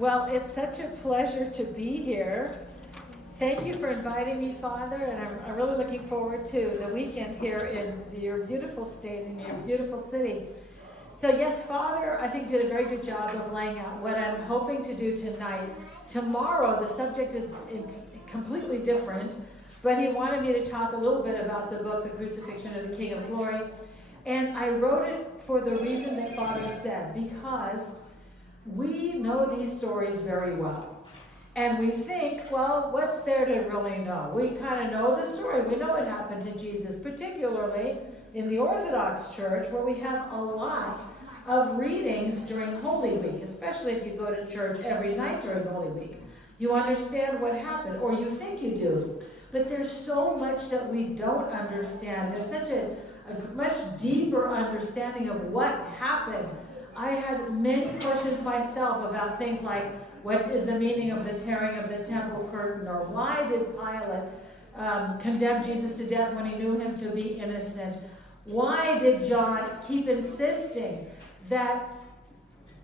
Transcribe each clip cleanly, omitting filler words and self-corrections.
Well, it's such a pleasure to be here. Thank you for inviting me, Father, and I'm really looking forward to the weekend here in your beautiful state, in your beautiful city. So yes, Father, I think did a very good job of laying out what I'm hoping to do tonight. Tomorrow, the subject is completely different, but he wanted me to talk a little bit about the book, The Crucifixion of the King of Glory. And I wrote it for the reason that Father said, because we know these stories very well. And we think, well, what's there to really know? We kind of know the story. We know what happened to Jesus, particularly in the Orthodox Church, where we have a lot of readings during Holy Week, especially if you go to church every night during Holy Week. You understand what happened, or you think you do. But there's so much that we don't understand. There's such a much deeper understanding of what happened. I had many questions myself about things like, what is the meaning of the tearing of the temple curtain, or why did Pilate condemn Jesus to death when he knew him to be innocent? Why did John keep insisting that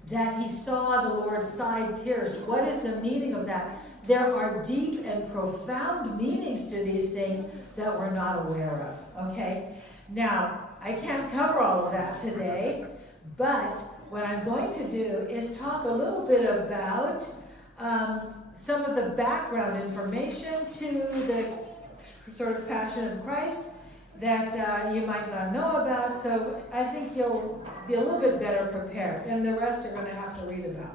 he saw the Lord's side pierced? What is the meaning of that? There are deep and profound meanings to these things that we're not aware of, okay? Now, I can't cover all of that today, but what I'm going to do is talk a little bit about some of the background information to the sort of Passion of Christ that you might not know about, so I think you'll be a little bit better prepared, and the rest you're going to have to read about.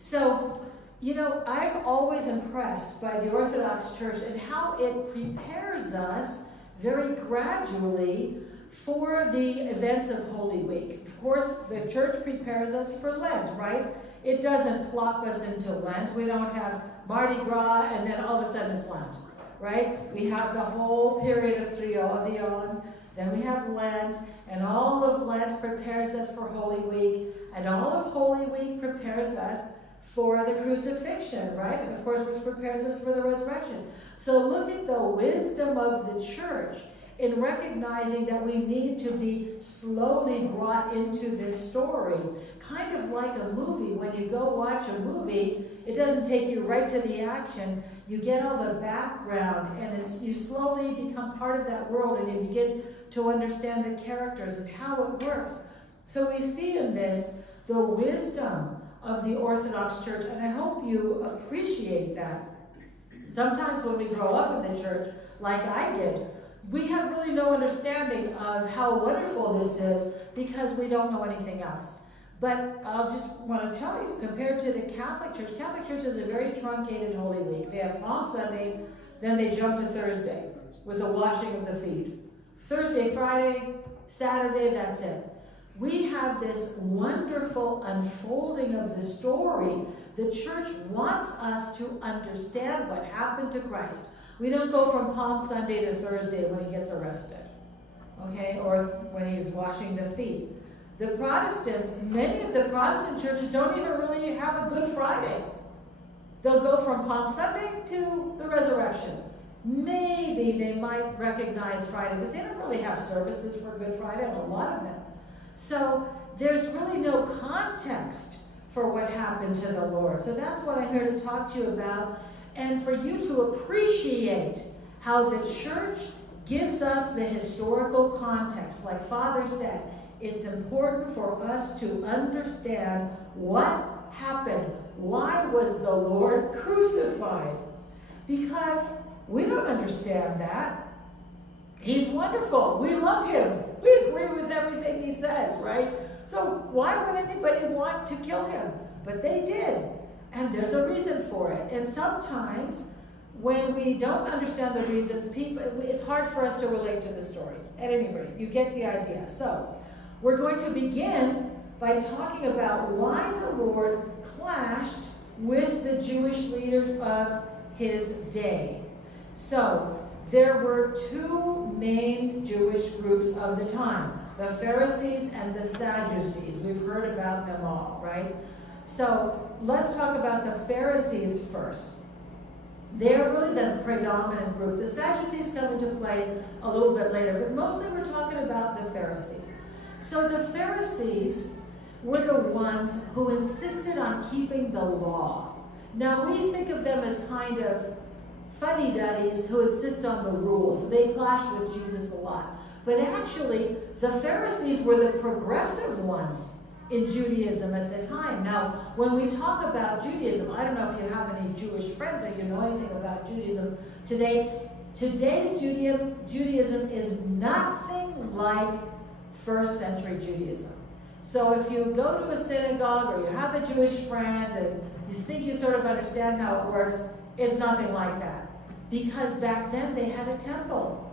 So, you know, I'm always impressed by the Orthodox Church and how it prepares us very gradually for the events of Holy Week. Of course, the church prepares us for Lent, right? It doesn't plop us into Lent. We don't have Mardi Gras and then all of a sudden it's Lent, right? We have the whole period of Triodion, then we have Lent, and all of Lent prepares us for Holy Week, and all of Holy Week prepares us for the Crucifixion, right? And of course, which prepares us for the resurrection. So look at the wisdom of the church in recognizing that we need to be slowly brought into this story. Kind of like a movie. When you go watch a movie, it doesn't take you right to the action. You get all the background, and you slowly become part of that world, and you begin to understand the characters and how it works. So we see in this the wisdom of the Orthodox Church, and I hope you appreciate that. Sometimes when we grow up in the church, like I did, we have really no understanding of how wonderful this is because we don't know anything else. But I'll just want to tell you, compared to the Catholic Church is a very truncated Holy Week. They have Palm Sunday, then they jump to Thursday with the washing of the feet. Thursday, Friday, Saturday, that's it. We have this wonderful unfolding of the story. The church wants us to understand what happened to Christ. We don't go from Palm Sunday to Thursday when he gets arrested, okay, or when he's washing the feet. The Protestants, many of the Protestant churches don't even really have a Good Friday. They'll go from Palm Sunday to the resurrection. Maybe they might recognize Friday, but they don't really have services for Good Friday, a lot of them. So there's really no context for what happened to the Lord. So that's what I'm here to talk to you about, and for you to appreciate how the church gives us the historical context. Like Father said, it's important for us to understand what happened. Why was the Lord crucified? Because we don't understand that. He's wonderful. We love him. We agree with everything he says, right? So why would anybody want to kill him? But they did. And there's a reason for it. And sometimes when we don't understand the reasons, it's hard for us to relate to the story. At any rate, you get the idea. So we're going to begin by talking about why the Lord clashed with the Jewish leaders of his day. So there were two main Jewish groups of the time, the Pharisees and the Sadducees. We've heard about them all, right? So let's talk about the Pharisees first. They're really the predominant group. The Sadducees come into play a little bit later, but mostly we're talking about the Pharisees. So the Pharisees were the ones who insisted on keeping the law. Now we think of them as kind of fuddy-duddies who insist on the rules. They clash with Jesus a lot. But actually, the Pharisees were the progressive ones in Judaism at the time. Now, when we talk about Judaism, I don't know if you have any Jewish friends or you know anything about Judaism today. Today's Judaism is nothing like first century Judaism. So if you go to a synagogue or you have a Jewish friend and you think you sort of understand how it works, it's nothing like that. Because back then they had a temple.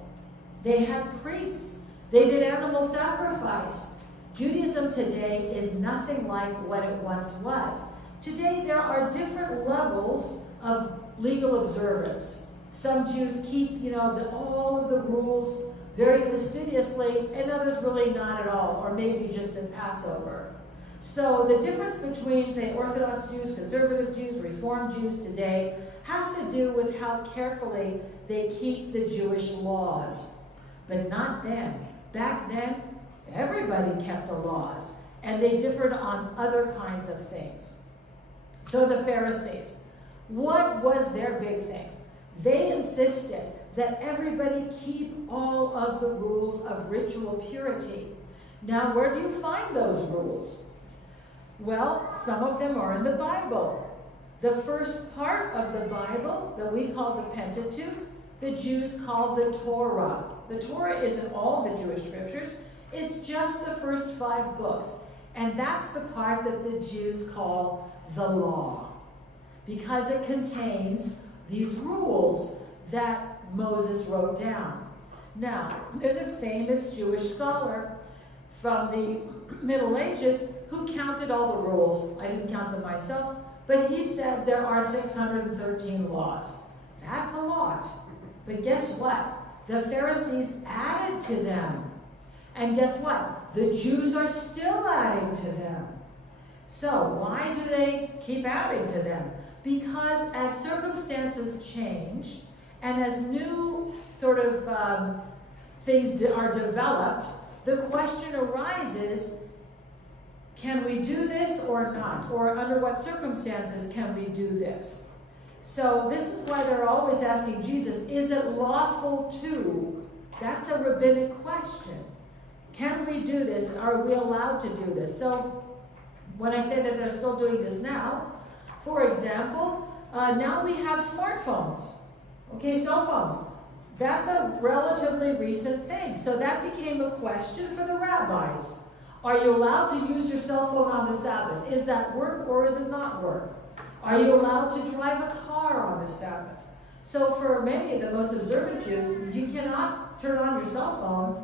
They had priests. They did animal sacrifice. Judaism today is nothing like what it once was. Today there are different levels of legal observance. Some Jews keep, all of the rules very fastidiously, and others really not at all, or maybe just in Passover. So the difference between, say, Orthodox Jews, conservative Jews, Reform Jews today has to do with how carefully they keep the Jewish laws. But not then. Back then, everybody kept the laws, and they differed on other kinds of things. So the Pharisees, what was their big thing? They insisted that everybody keep all of the rules of ritual purity. Now, where do you find those rules? Well, some of them are in the Bible. The first part of the Bible that we call the Pentateuch, the Jews call the Torah. The Torah isn't all the Jewish scriptures. It's just the first 5 books. And that's the part that the Jews call the law, because it contains these rules that Moses wrote down. Now, there's a famous Jewish scholar from the Middle Ages who counted all the rules. I didn't count them myself, but he said there are 613 laws. That's a lot. But guess what? The Pharisees added to them. And guess what? The Jews are still adding to them. So why do they keep adding to them? Because as circumstances change, and as new sort of things are developed, the question arises, can we do this or not? Or under what circumstances can we do this? So this is why they're always asking Jesus, is it lawful to? That's a rabbinic question. Can we do this? Are we allowed to do this? So when I say that they're still doing this now, for example, now we have smartphones, okay, cell phones. That's a relatively recent thing. So that became a question for the rabbis. Are you allowed to use your cell phone on the Sabbath? Is that work or is it not work? Are you allowed to drive a car on the Sabbath? So for many of the most observant Jews, you cannot turn on your cell phone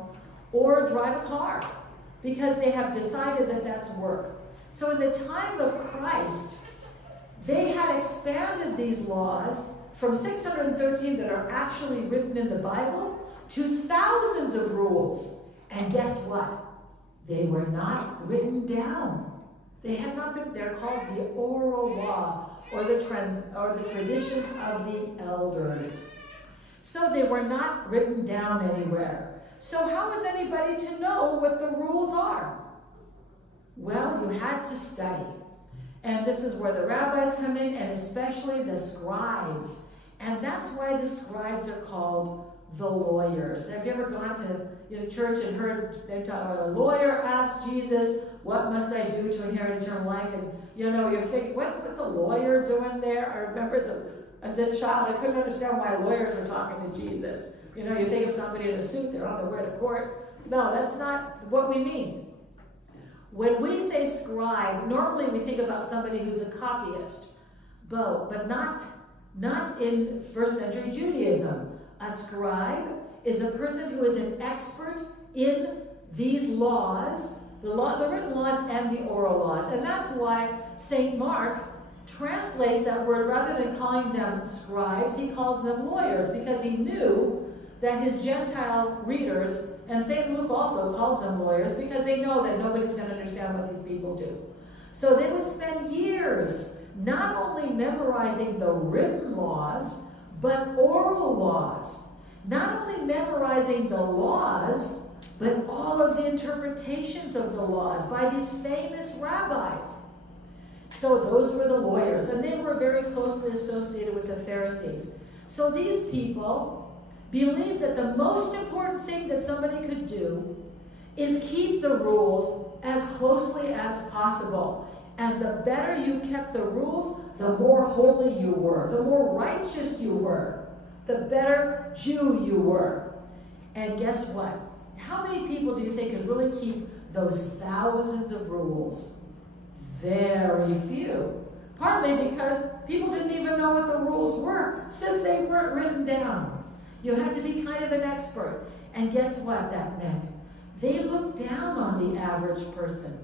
or drive a car because they have decided that that's work. So in the time of Christ, they had expanded these laws from 613 that are actually written in the Bible to thousands of rules. And guess what? They were not written down. They had not been, they're called the oral law, or the traditions of the elders. So they were not written down anywhere. So how is anybody to know what the rules are? Well, you had to study. And this is where the rabbis come in, and especially the scribes. And that's why the scribes are called the lawyers. Have you ever gone to church and heard them talk about a lawyer asked Jesus, what must I do to inherit eternal life? And you're thinking, what's a lawyer doing there? I remember as a child, I couldn't understand why lawyers were talking to Jesus. You think of somebody in a suit, they're on their way to court. No, that's not what we mean. When we say scribe, normally we think about somebody who's a copyist, but not in first century Judaism. A scribe is a person who is an expert in these laws, the written laws and the oral laws. And that's why St. Mark translates that word, rather than calling them scribes, he calls them lawyers, because he knew that his Gentile readers, and St. Luke also calls them lawyers, because they know that nobody's going to understand what these people do. So they would spend years not only memorizing the written laws, but oral laws. Not only memorizing the laws, but all of the interpretations of the laws by these famous rabbis. So those were the lawyers, and they were very closely associated with the Pharisees. So these people believed that the most important thing that somebody could do is keep the rules as closely as possible. And the better you kept the rules, the more holy you were, the more righteous you were, the better Jew you were. And guess what? How many people do you think could really keep those thousands of rules? Very few. Partly because people didn't even know what the rules were since they weren't written down. You had to be kind of an expert. And guess what that meant? They looked down on the average person.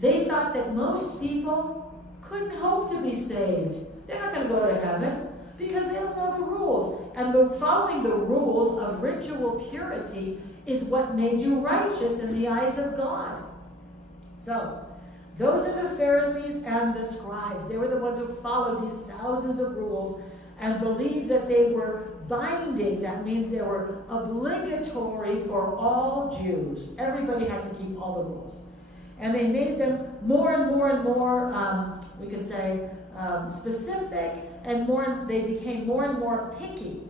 They thought that most people couldn't hope to be saved. They're not going to go to heaven because they don't know the rules. And following the rules of ritual purity is what made you righteous in the eyes of God. So, those are the Pharisees and the scribes. They were the ones who followed these thousands of rules and believed that they were binding. That means they were obligatory for all Jews. Everybody had to keep all the rules. And they made them more and more and more, we could say, specific, and they became more and more picky.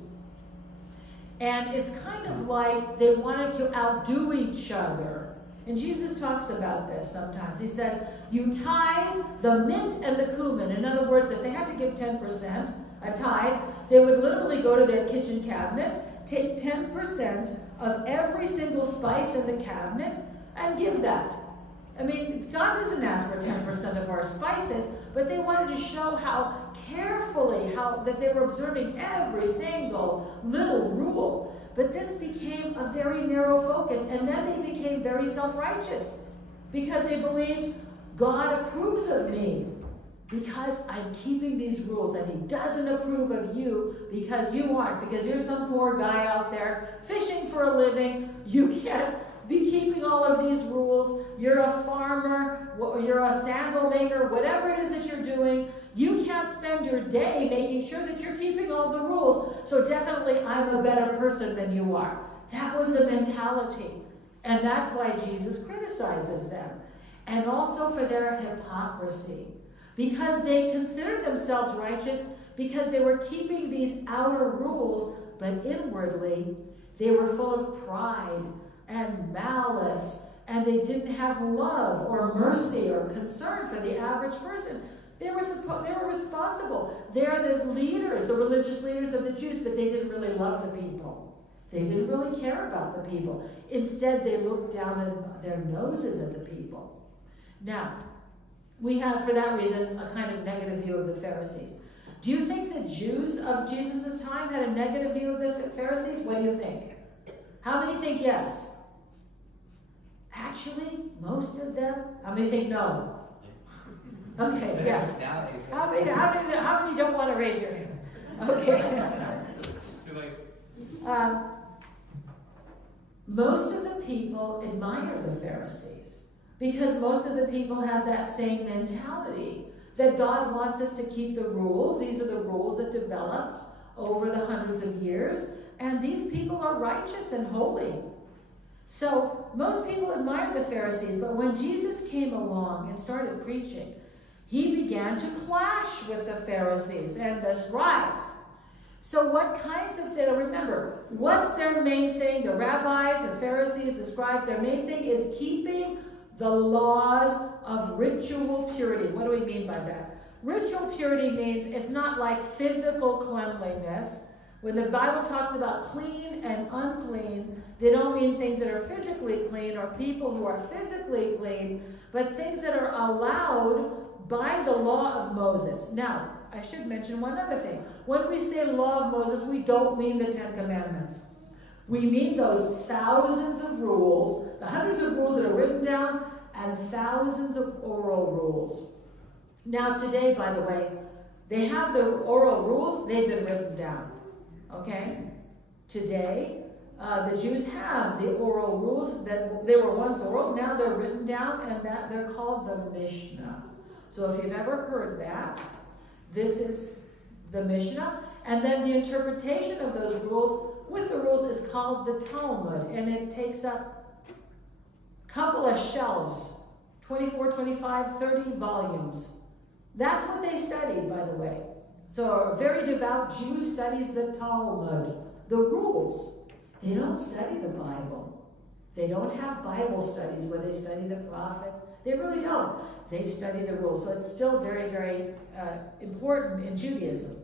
And it's kind of like they wanted to outdo each other. And Jesus talks about this sometimes. He says, you tithe the mint and the cumin. In other words, if they had to give 10%, a tithe, they would literally go to their kitchen cabinet, take 10% of every single spice in the cabinet, and give that. I mean, God doesn't ask for 10% of our spices, but they wanted to show how carefully, that they were observing every single little rule. But this became a very narrow focus, and then they became very self-righteous because they believed God approves of me because I'm keeping these rules, and he doesn't approve of you because you aren't, because you're some poor guy out there fishing for a living. You can't be keeping all of these rules. You're a farmer, you're a sandal maker, whatever it is that you're doing, you can't spend your day making sure that you're keeping all the rules. So definitely I'm a better person than you are. That was the mentality. And that's why Jesus criticizes them. And also for their hypocrisy. Because they considered themselves righteous because they were keeping these outer rules, but inwardly they were full of pride and malice, and they didn't have love or mercy or concern for the average person. They were responsible. They're the leaders, the religious leaders of the Jews, but they didn't really love the people. They didn't really care about the people. Instead, they looked down at their noses at the people. Now, we have, for that reason, a kind of negative view of the Pharisees. Do you think the Jews of Jesus' time had a negative view of the Pharisees? What do you think? How many think yes? Actually, most of them. How many think no? Okay, yeah. How many don't want to raise your hand? Okay. Most of the people admire the Pharisees because most of the people have that same mentality that God wants us to keep the rules. These are the rules that developed over the hundreds of years, and these people are righteous and holy. So most people admire the Pharisees, but when Jesus came along and started preaching, he began to clash with the Pharisees and the scribes. So what kinds of things, remember, what's their main thing? The rabbis, the Pharisees, the scribes, their main thing is keeping the laws of ritual purity. What do we mean by that? Ritual purity means it's not like physical cleanliness. When the Bible talks about clean and unclean, they don't mean things that are physically clean or people who are physically clean, but things that are allowed by the law of Moses. Now, I should mention one other thing. When we say law of Moses, we don't mean the Ten Commandments. We mean those thousands of rules, the hundreds of rules that are written down, and thousands of oral rules. Now today, by the way, they have the oral rules, they've been written down. Okay? Today, the Jews have the oral rules that they were once oral, now they're written down, and that they're called the Mishnah. So if you've ever heard that, this is the Mishnah, and then the interpretation of those rules with the rules is called the Talmud, and it takes up a couple of shelves, 24, 25, 30 volumes. That's what they studied, by the way. So a very devout Jew studies the Talmud, the rules. They don't study the Bible. They don't have Bible studies where they study the prophets. They really don't. They study the rules. So it's still very, very important in Judaism.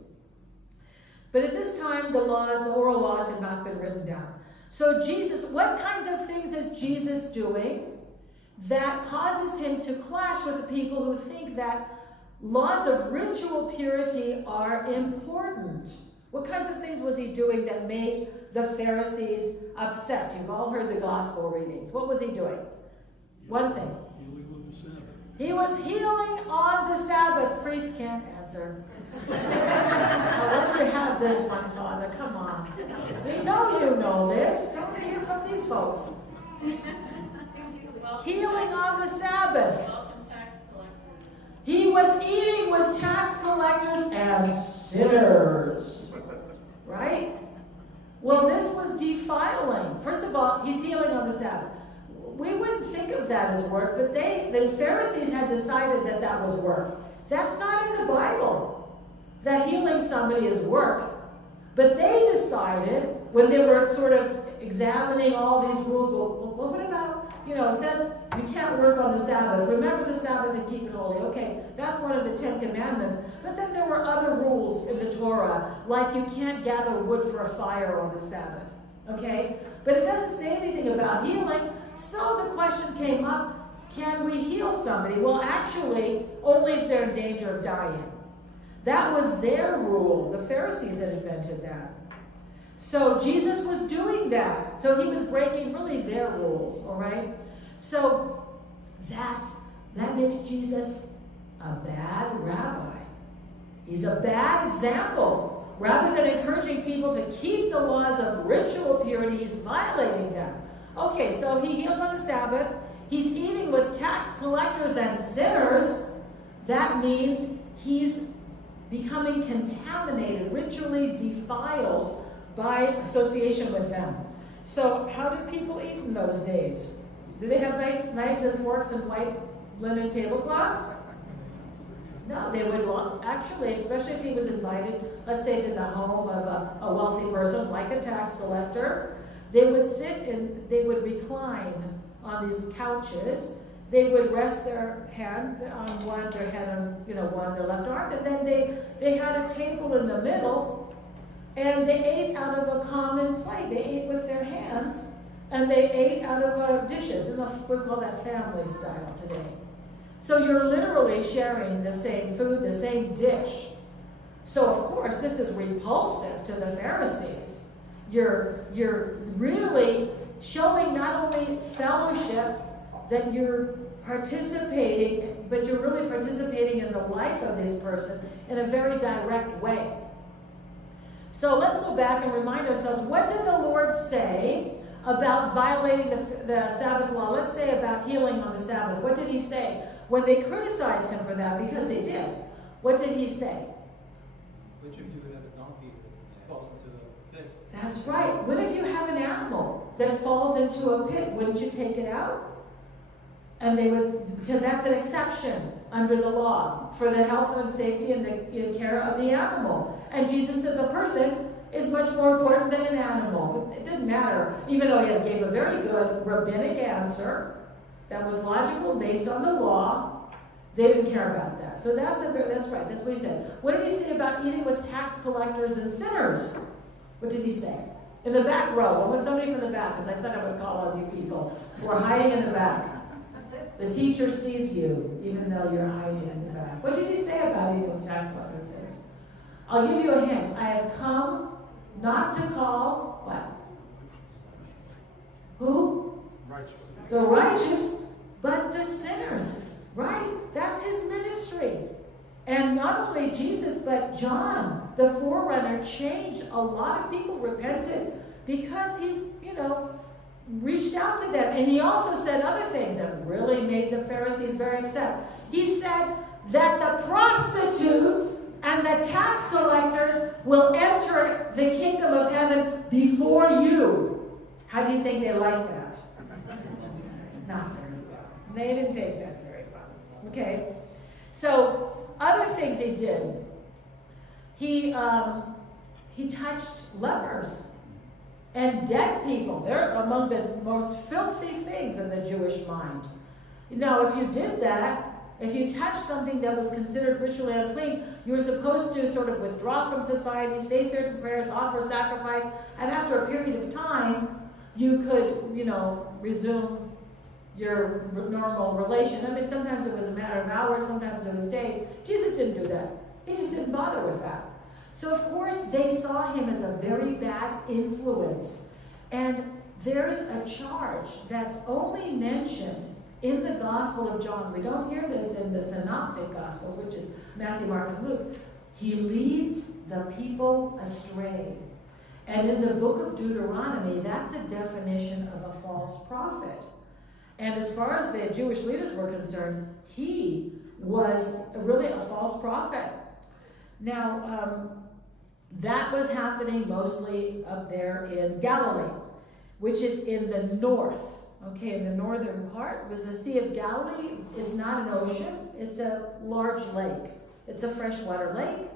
But at this time, the oral laws had not been written down. So Jesus, what kinds of things is Jesus doing that causes him to clash with the people who think that laws of ritual purity are important? What kinds of things was he doing that made the Pharisees upset? You've all heard the gospel readings. What was he doing? One thing. He was healing on the Sabbath. Priests can't answer. I'll let you have this one, Father. Come on. We know you know this. I want to hear from these folks. Healing on the Sabbath. He was eating with tax collectors and sinners. Right? Well, this was defiling. First of all, he's healing on the Sabbath. We wouldn't think of that as work, but the Pharisees had decided that that was work. That's not in the Bible, that healing somebody is work. But they decided, when they were sort of examining all these rules, well, what about, it says you can't work on the Sabbath. Remember the Sabbath and keep it holy. Okay, that's one of the 10 Commandments. But then there were other rules in the Torah, like you can't gather wood for a fire on the Sabbath. Okay? But it doesn't say anything about healing. So the question came up, can we heal somebody? Well, actually, only if they're in danger of dying. That was their rule. The Pharisees had invented that. So Jesus was doing that. So he was breaking really their rules, all right? So that makes Jesus a bad rabbi. He's a bad example. Rather than encouraging people to keep the laws of ritual purity, he's violating them. Okay, so he heals on the Sabbath. He's eating with tax collectors and sinners. That means he's becoming contaminated, ritually defiled by association with them. So how did people eat in those days? Did they have knives and forks and white linen tablecloths? No, they would actually, especially if he was invited, let's say to the home of a wealthy person, like a tax collector, they would sit and they would recline on these couches. They would rest their hand on one, their head on, one, their left arm, and then they had a table in the middle, and they ate out of a common plate. They ate with their hands, and they ate out of dishes. And we call that family style today. So you're literally sharing the same food, the same dish. So of course, this is repulsive to the Pharisees. You're really showing not only fellowship, that you're participating, but you're really participating in the life of this person in a very direct way. So let's go back and remind ourselves, what did the Lord say about violating the Sabbath law? Let's say about healing on the Sabbath. What did he say? When they criticized him for that, because they did, what did he say? Which of you would have a donkey that falls into a pit? That's right. What if you have an animal that falls into a pit? Wouldn't you take it out? And they would, because that's an exception under the law for the health and safety and the care of the animal. And Jesus says a person is much more important than an animal. But it didn't matter, even though he gave a very good rabbinic answer that was logical based on the law. They didn't care about that. So that's right. That's what he said. What did he say about eating with tax collectors and sinners? What did he say? In the back row. I want somebody from the back, because I said I would call on you people who are hiding in the back. The teacher sees you, even though you're hiding in the back. What did he say about eating with tax collectors and sinners? I'll give you a hint. I have come not to call what? Who? Righteous. The righteous, but the sinners. Right? That's his ministry. And not only Jesus, but John, the forerunner, changed. A lot of people repented because he, reached out to them. And he also said other things that really made the Pharisees very upset. He said that the prostitutes and the tax collectors will enter the kingdom of heaven before you. How do you think they like that? Not very well. They didn't take that very well. Okay? So, Other things he did. He touched lepers and dead people. They're among the most filthy things in the Jewish mind. Now, if you did that, if you touched something that was considered ritually unclean, you were supposed to sort of withdraw from society, say certain prayers, offer sacrifice, and after a period of time, you could, resume your normal relation. I mean, sometimes it was a matter of hours, sometimes it was days. Jesus didn't do that. He just didn't bother with that. So, of course, they saw him as a very bad influence. And there's a charge that's only mentioned in the Gospel of John. We don't hear this in the Synoptic Gospels, which is Matthew, Mark, and Luke. He leads the people astray. And in the book of Deuteronomy, that's a definition of a false prophet. And as far as the Jewish leaders were concerned, he was really a false prophet. Now, that was happening mostly up there in Galilee, which is in the north. Okay, in the northern part was the Sea of Galilee. It's not an ocean, it's a large lake. It's a freshwater lake.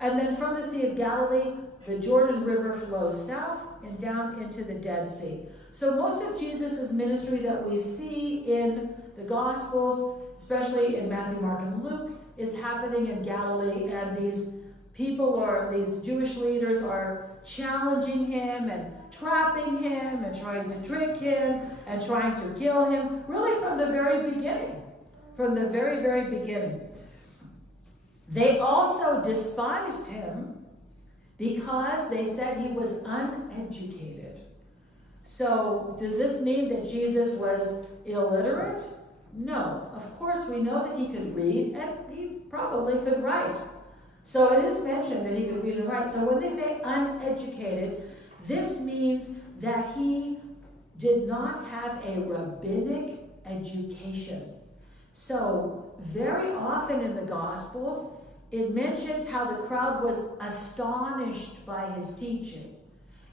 And then from the Sea of Galilee, the Jordan River flows south and down into the Dead Sea. So most of Jesus' ministry that we see in the Gospels, especially in Matthew, Mark, and Luke, is happening in Galilee, and these Jewish leaders are challenging him and trapping him and trying to trick him and trying to kill him, really from the very beginning. From the very, very beginning. They also despised him because they said he was uneducated. So, does this mean that Jesus was illiterate? No. Of course, we know that he could read, and he probably could write. So it is mentioned that he could read and write. So when they say uneducated, this means that he did not have a rabbinic education. So very often in the Gospels, it mentions how the crowd was astonished by his teaching.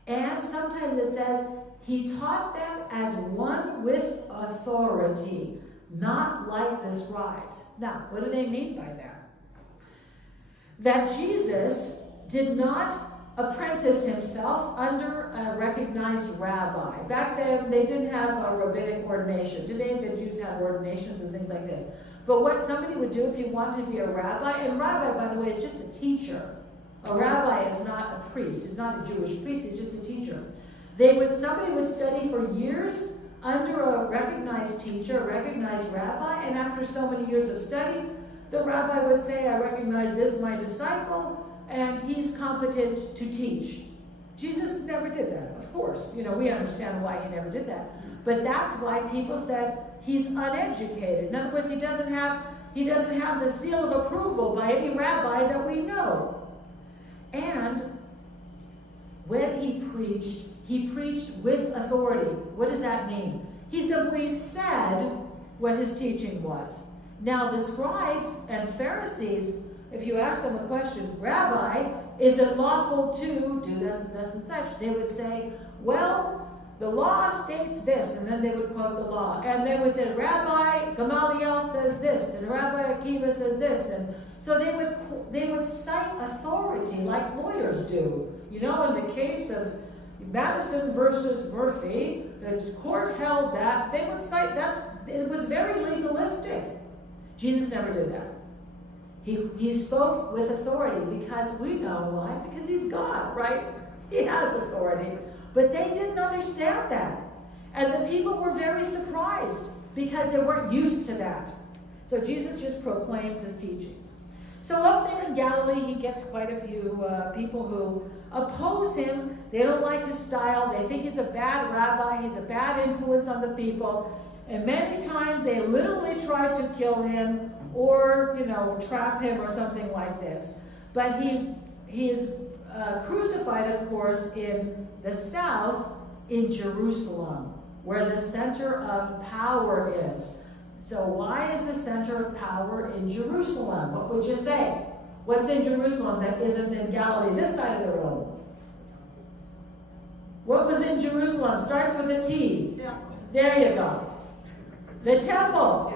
And sometimes it says he taught them as one with authority, not like the scribes. Now, what do they mean by that? That Jesus did not apprentice himself under a recognized rabbi. Back then, they didn't have a rabbinic ordination. Today, the Jews have ordinations and things like this. But what somebody would do if you wanted to be a rabbi, and rabbi, by the way, is just a teacher. A rabbi is not a priest. He's not a Jewish priest. He's just a teacher. Somebody would study for years under a recognized teacher, a recognized rabbi, and after so many years of study, the rabbi would say, I recognize this, my disciple, and he's competent to teach. Jesus never did that, of course. We understand why he never did that. But that's why people said he's uneducated. In other words, he doesn't have the seal of approval by any rabbi that we know. And when he preached with authority. What does that mean? He simply said what his teaching was. Now, the scribes and Pharisees, if you ask them a question, Rabbi, is it lawful to do this and this and such? They would say, well, the law states this, and then they would quote the law. And they would say, Rabbi Gamaliel says this, and Rabbi Akiva says this. And so they would cite authority like lawyers do. In the case of Madison versus Murphy, the court held that, they would cite, it was very legalistic. Jesus never did that. He spoke with authority because we know why. Because he's God, right? He has authority. But they didn't understand that. And the people were very surprised because they weren't used to that. So Jesus just proclaims his teachings. So up there in Galilee, he gets quite a few people who oppose him. They don't like his style. They think he's a bad rabbi. He's a bad influence on the people. And many times they literally tried to kill him or, trap him or something like this. But he is crucified, of course, in the south in Jerusalem, where the center of power is. So why is the center of power in Jerusalem? What would you say? What's in Jerusalem that isn't in Galilee, this side of the room? What was in Jerusalem? Starts with a T. Yeah. There you go. The temple.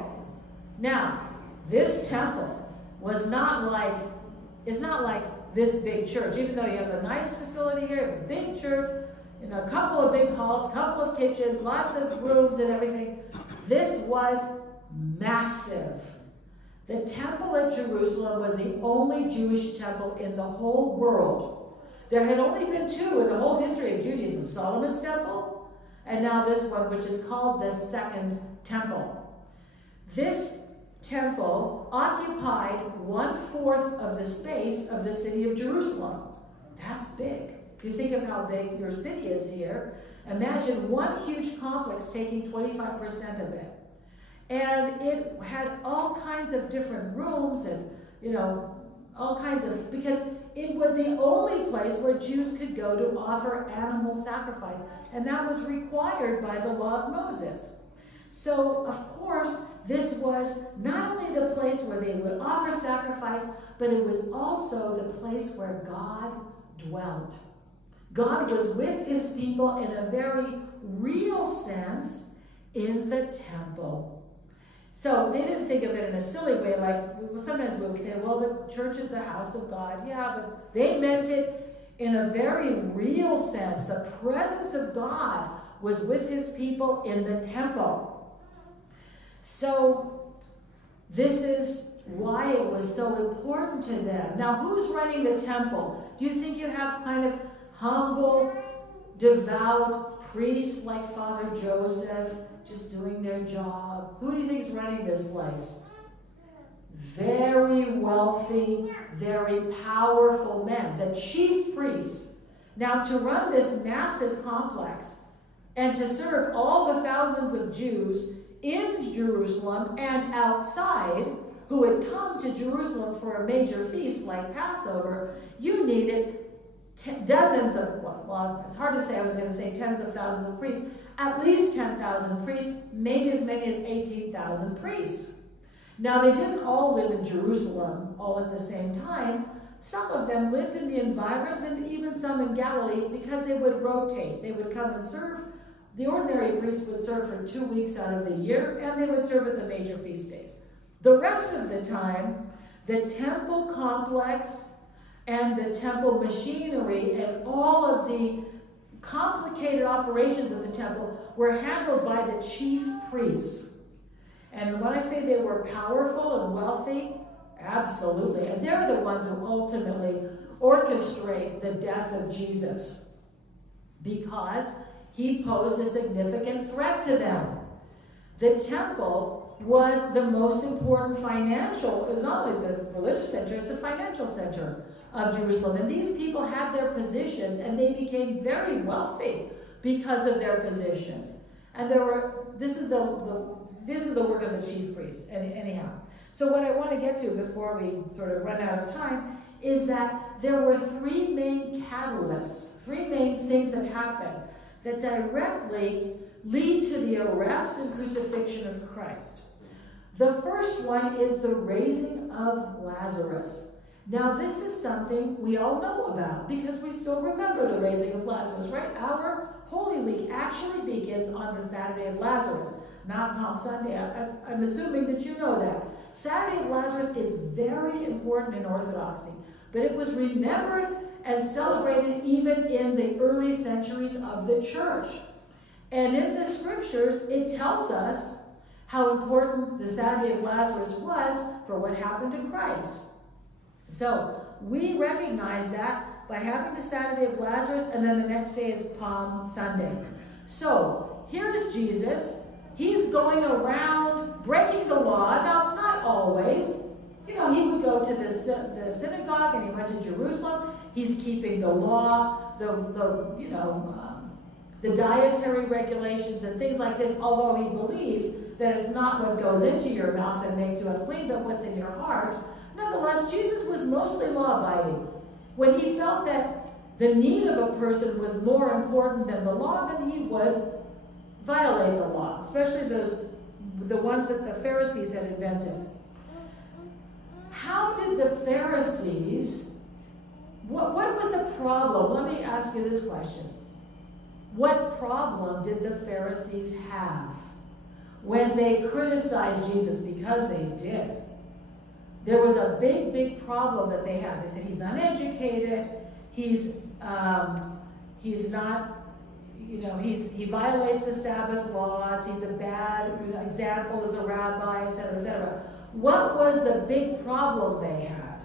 Now, this temple was not like, it's not like this big church. Even though you have a nice facility here, you have a big church, you know, a couple of big halls, a couple of kitchens, lots of rooms and everything. This was massive. The temple at Jerusalem was the only Jewish temple in the whole world. There had only been two in the whole history of Judaism, Solomon's temple, and now this one, which is called the Second Temple. This temple occupied 1/4 of the space of the city of Jerusalem. That's big. If you think of how big your city is here, imagine one huge complex taking 25% of it. And it had all kinds of different rooms and, you know, all kinds of, because it was the only place where Jews could go to offer animal sacrifice. And that was required by the law of Moses. So, of course, this was not only the place where they would offer sacrifice, but it was also the place where God dwelt. God was with his people in a very real sense in the temple. So they didn't think of it in a silly way, like sometimes we'll say, well, the church is the house of God. Yeah, but they meant it in a very real sense. The presence of God was with his people in the temple. So this is why it was so important to them. Now, who's running the temple? Do you think you have kind of humble, devout priests like Father Joseph just doing their job? Who do you think is running this place? Very wealthy, very powerful men, the chief priests. Now, to run this massive complex and to serve all the thousands of Jews in Jerusalem and outside who would come to Jerusalem for a major feast like Passover, you needed dozens of, well, it's hard to say, I was going to say tens of thousands of priests, at least 10,000 priests, maybe as many as 18,000 priests. Now, they didn't all live in Jerusalem all at the same time. Some of them lived in the environs and even some in Galilee because they would rotate. They would come and serve. The ordinary priests would serve for 2 weeks out of the year, and they would serve at the major feast days. The rest of the time, the temple complex and the temple machinery and all of the complicated operations of the temple were handled by the chief priests. And when I say they were powerful and wealthy, absolutely. And they're the ones who ultimately orchestrate the death of Jesus because he posed a significant threat to them. The temple was the most important financial, it was not only the religious center, it's a financial center of Jerusalem. And these people had their positions and they became very wealthy because of their positions. And this is the work of the chief priests, anyhow. So what I want to get to before we sort of run out of time is that there were three main catalysts, three main things that happened that directly lead to the arrest and crucifixion of Christ. The first one is the raising of Lazarus. Now, this is something we all know about because we still remember the raising of Lazarus, right? Our Holy Week actually begins on the Saturday of Lazarus, not Palm Sunday. I'm assuming that you know that. Saturday of Lazarus is very important in Orthodoxy, but it was remembered and celebrated even in the early centuries of the church. And in the scriptures, it tells us how important the Saturday of Lazarus was for what happened to Christ. So we recognize that by having the Saturday of Lazarus, and then the next day is Palm Sunday. So here is Jesus. He's going around breaking the law. Now, not always. You know, he would go to the synagogue and he went to Jerusalem. He's keeping the law, the dietary regulations and things like this, although he believes that it's not what goes into your mouth that makes you unclean, but what's in your heart. Nonetheless, Jesus was mostly law-abiding. When he felt that the need of a person was more important than the law, then he would violate the law, especially the ones that the Pharisees had invented. How did the Pharisees, what was the problem? Let me ask you this question. What problem did the Pharisees have when they criticized Jesus? Because they did. there was a big, big problem that they had. They said he's uneducated, he's not, he violates the Sabbath laws, he's a bad example as a rabbi, etc., etc. What was the big problem they had?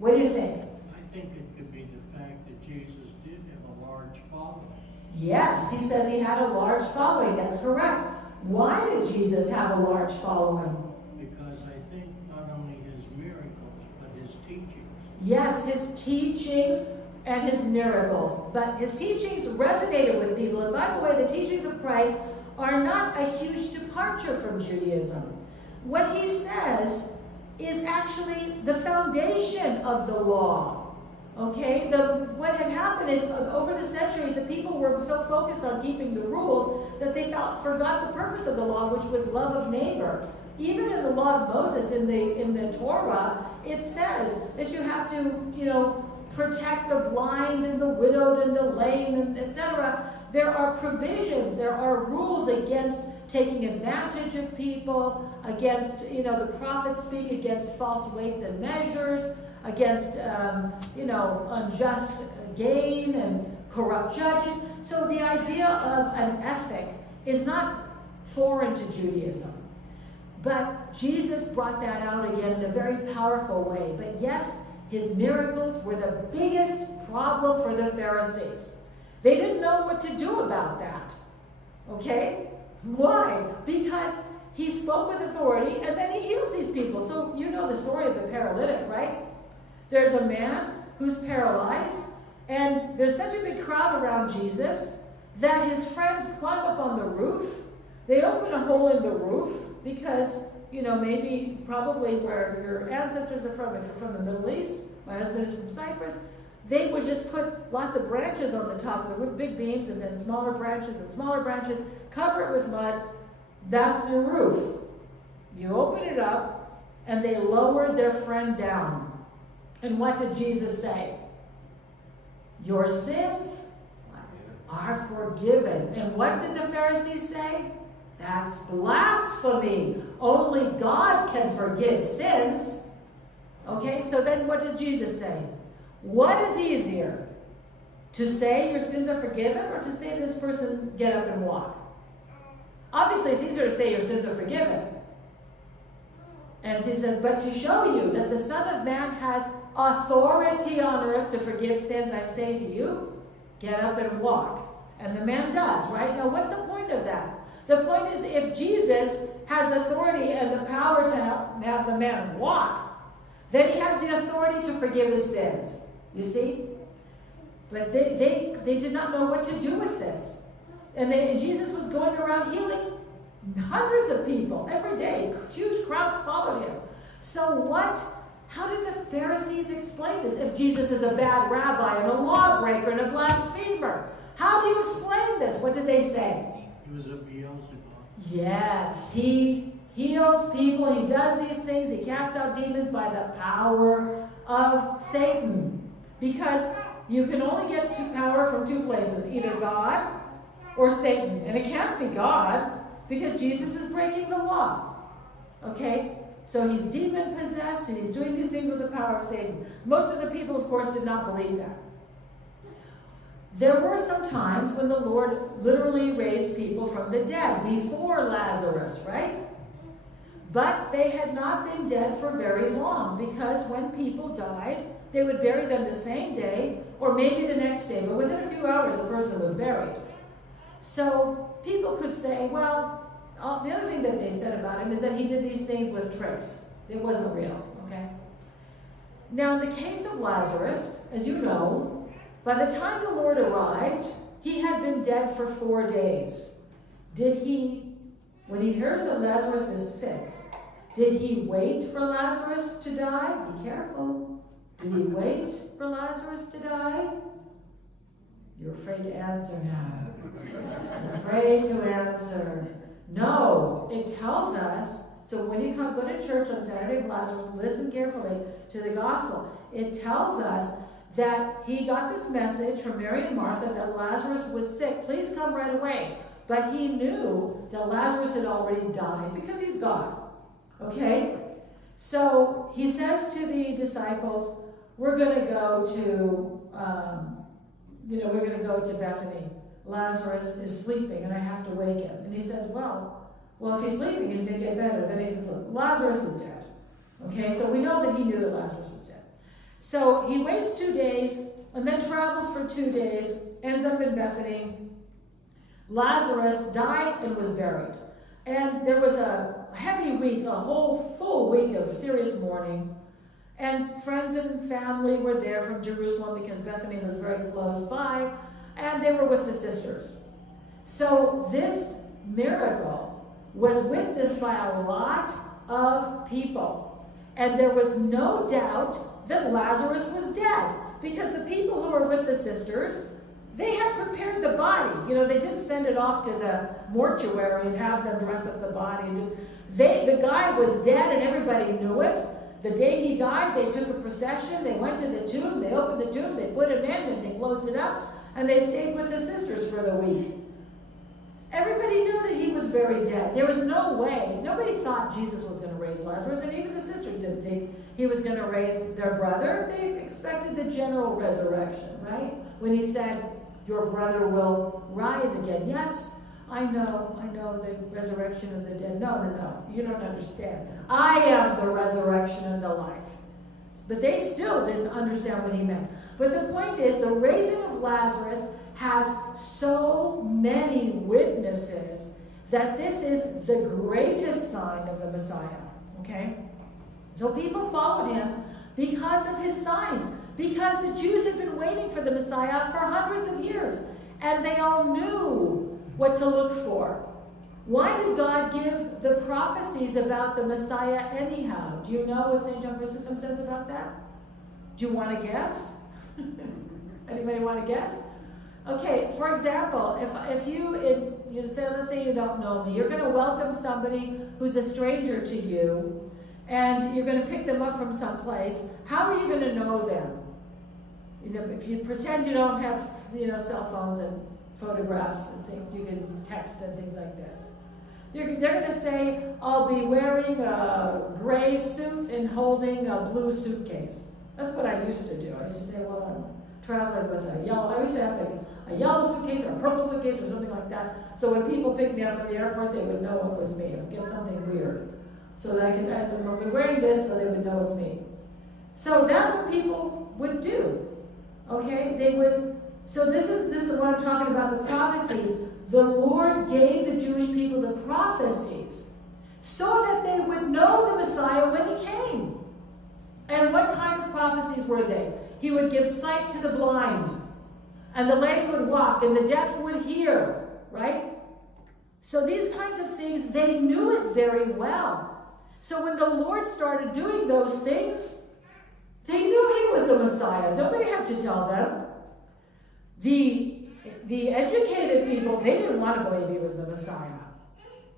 What do you think? I think it could be the fact that Jesus did have a large following. Yes, he says he had a large following. That's correct. Why did Jesus have a large following? Because I think not only his miracles, but his teachings. Yes, his teachings and his miracles. But his teachings resonated with people. And by the way, the teachings of Christ are not a huge departure from Judaism. What he says is actually the foundation of the law. Okay, what had happened is over the centuries, the people were so focused on keeping the rules that they forgot the purpose of the law, which was love of neighbor. Even in the law of Moses, in the Torah, it says that you have to, protect the blind and the widowed and the lame, and etc. There are provisions, there are rules against taking advantage of people, against, the prophets speak against false weights and measures, against, unjust gain and corrupt judges. So the idea of an ethic is not foreign to Judaism. But Jesus brought that out again in a very powerful way. But yes, his miracles were the biggest problem for the Pharisees. They didn't know what to do about that. Okay? Why? Because he spoke with authority and then he heals these people. So you know the story of the paralytic, right? There's a man who's paralyzed, and there's such a big crowd around Jesus that his friends climb up on the roof. They open a hole in the roof because, probably where your ancestors are from, if you're from the Middle East, my husband is from Cyprus, they would just put lots of branches on the top of the roof, big beams, and then smaller branches, cover it with mud. That's the roof. You open it up, and they lowered their friend down. And what did Jesus say? Your sins are forgiven. And what did the Pharisees say? That's blasphemy. Only God can forgive sins. Okay, so then what does Jesus say? What is easier? To say your sins are forgiven, or to say to this person, get up and walk? Obviously, it's easier to say your sins are forgiven. And he says, but to show you that the Son of Man has authority on earth to forgive sins, I say to you, get up and walk. And the man does, right? Now, what's the point of that? The point is, if Jesus has authority and the power to have the man walk, then he has the authority to forgive his sins. You see? But they did not know what to do with this. And Jesus was going around healing hundreds of people every day. Huge crowds followed him. So how did the Pharisees explain this? If Jesus is a bad rabbi and a lawbreaker and a blasphemer, how do you explain this? What did they say? He was a Beelzebub. Yes, he heals people. He does these things. He casts out demons by the power of Satan. Because you can only get to power from two places, either God or Satan. And it can't be God, because Jesus is breaking the law. Okay? So he's demon-possessed, and he's doing these things with the power of Satan. Most of the people, of course, did not believe that. There were some times when the Lord literally raised people from the dead, before Lazarus, right? But they had not been dead for very long, because when people died, they would bury them the same day, or maybe the next day, but within a few hours the person was buried. So people could say, well, the other thing that they said about him is that he did these things with tricks. It wasn't real, okay? Now, in the case of Lazarus, as you know, by the time the Lord arrived, he had been dead for 4 days. When he hears that Lazarus is sick, did he wait for Lazarus to die? Be careful. Did he wait for Lazarus to die? You're afraid to answer now. You're afraid to answer. No, it tells us, so when you go to church on Saturday of Lazarus, listen carefully to the gospel. It tells us that he got this message from Mary and Martha that Lazarus was sick. Please come right away. But he knew that Lazarus had already died because he's God. Okay? So he says to the disciples, we're going to go to, we're going to go to Bethany. Lazarus is sleeping and I have to wake him. And he says, well, if he's sleeping, he's going to get better. Then he says, look, Lazarus is dead. Okay, so we know that he knew that Lazarus was dead. So he waits 2 days and then travels for 2 days, ends up in Bethany. Lazarus died and was buried. And there was a heavy week, a whole full week of serious mourning. And friends and family were there from Jerusalem because Bethany was very close by. And they were with the sisters. So this miracle was witnessed by a lot of people. And there was no doubt that Lazarus was dead. Because the people who were with the sisters, they had prepared the body. They didn't send it off to the mortuary and have them dress up the body. The guy was dead and everybody knew it. The day he died, they took a procession. They went to the tomb. They opened the tomb. They put him in and they closed it up. And they stayed with the sisters for the week. Everybody knew that he was very dead. There was no way. Nobody thought Jesus was going to raise Lazarus. And even the sisters didn't think he was going to raise their brother. They expected the general resurrection, right? When he said, your brother will rise again. Yes, I know the resurrection of the dead. No, you don't understand. I am the resurrection and the life. But they still didn't understand what he meant. But the point is, the raising of Lazarus has so many witnesses that this is the greatest sign of the Messiah, okay? So people followed him because of his signs, because the Jews had been waiting for the Messiah for hundreds of years, and they all knew what to look for. Why did God give the prophecies about the Messiah anyhow? Do you know what St. John Chrysostom says about that? Do you want to guess? Anybody want to guess? Okay, for example, if you say, let's say you don't know me, you're going to welcome somebody who's a stranger to you, and you're going to pick them up from someplace. How are you going to know them? If you pretend you don't have, cell phones and photographs and things, you can text and things like this. They're going to say, I'll be wearing a gray suit and holding a blue suitcase. That's what I used to do. I used to say, well, I'm traveling with a yellow, I used to have a yellow suitcase or a purple suitcase or something like that. So when people picked me up from the airport, they would know it was me. I'd get something weird. So that I could, I said, we're wearing this, so they would know it's me. So that's what people would do. Okay? They would, so this is what I'm talking about, the prophecies. The Lord gave the Jewish people the prophecies so that they would know the Messiah when he came. And what kind of prophecies were they? He would give sight to the blind, and the lame would walk, and the deaf would hear, right? So these kinds of things, they knew it very well. So when the Lord started doing those things, they knew he was the Messiah. Nobody had to tell them. The educated people, they didn't want to believe he was the Messiah.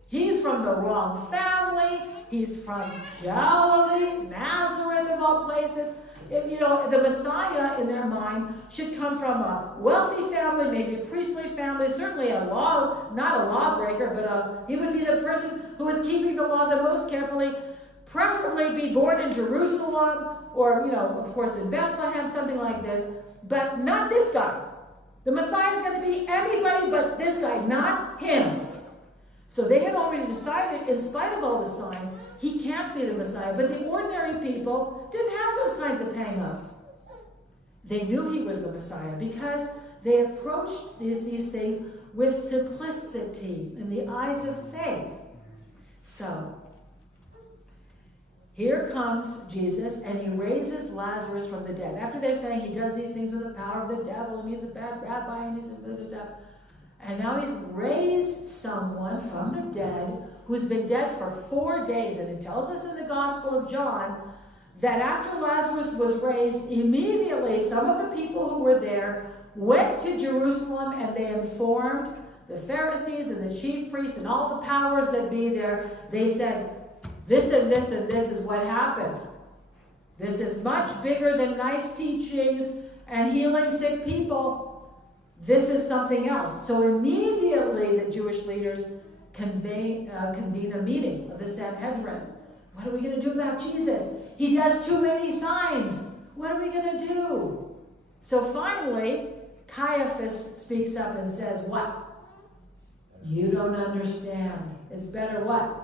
He's from the wrong family. He's from Galilee, Nazareth of all places. The Messiah, in their mind, should come from a wealthy family, maybe a priestly family, certainly not a lawbreaker, but he would be the person who was keeping the law the most carefully, preferably be born in Jerusalem, or, of course in Bethlehem, something like this, but not this guy. The Messiah is going to be anybody but this guy, not him. So they had already decided, in spite of all the signs, he can't be the Messiah. But the ordinary people didn't have those kinds of hang-ups. They knew he was the Messiah because they approached these things with simplicity in the eyes of faith. So, here comes Jesus, and he raises Lazarus from the dead. After they're saying he does these things with the power of the devil, and he's a bad rabbi, and he's a da-da-da. And now he's raised someone from the dead who's been dead for 4 days. And it tells us in the Gospel of John that after Lazarus was raised, immediately some of the people who were there went to Jerusalem, and they informed the Pharisees and the chief priests and all the powers that be there. They said, this and this and this is what happened. This is much bigger than nice teachings and healing sick people. This is something else. So immediately the Jewish leaders convene a meeting of the Sanhedrin. What are we going to do about Jesus? He does too many signs. What are we going to do? So finally, Caiaphas speaks up and says, what? You don't understand. It's better what?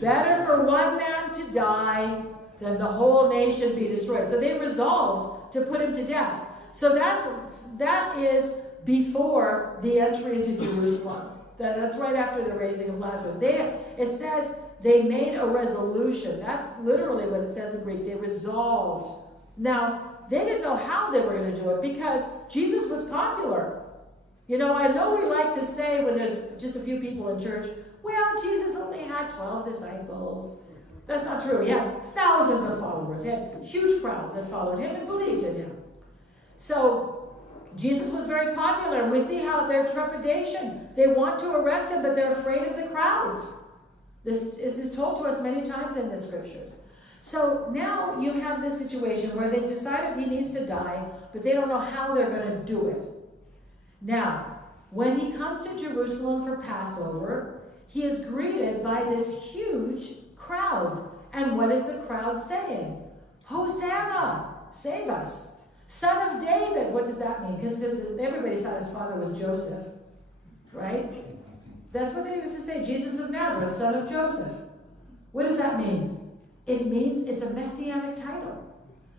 Better for one man to die than the whole nation be destroyed. So they resolved to put him to death. So that is before the entry into Jerusalem. That's right after the raising of Lazarus. It says they made a resolution. That's literally what it says in Greek. They resolved. Now, they didn't know how they were going to do it because Jesus was popular. You know, I know we like to say when there's just a few people in church, well, Jesus only had 12 disciples. That's not true. He had thousands of followers. He had huge crowds that followed him and believed in him. So Jesus was very popular, and we see how their trepidation. They want to arrest him, but they're afraid of the crowds. This is told to us many times in the scriptures. So now you have this situation where they've decided he needs to die, but they don't know how they're going to do it. Now, when he comes to Jerusalem for Passover, he is greeted by this huge crowd. And what is the crowd saying? Hosanna, save us. Son of David. What does that mean? Because everybody thought his father was Joseph, right? That's what they used to say, Jesus of Nazareth, son of Joseph. What does that mean? It means it's a messianic title.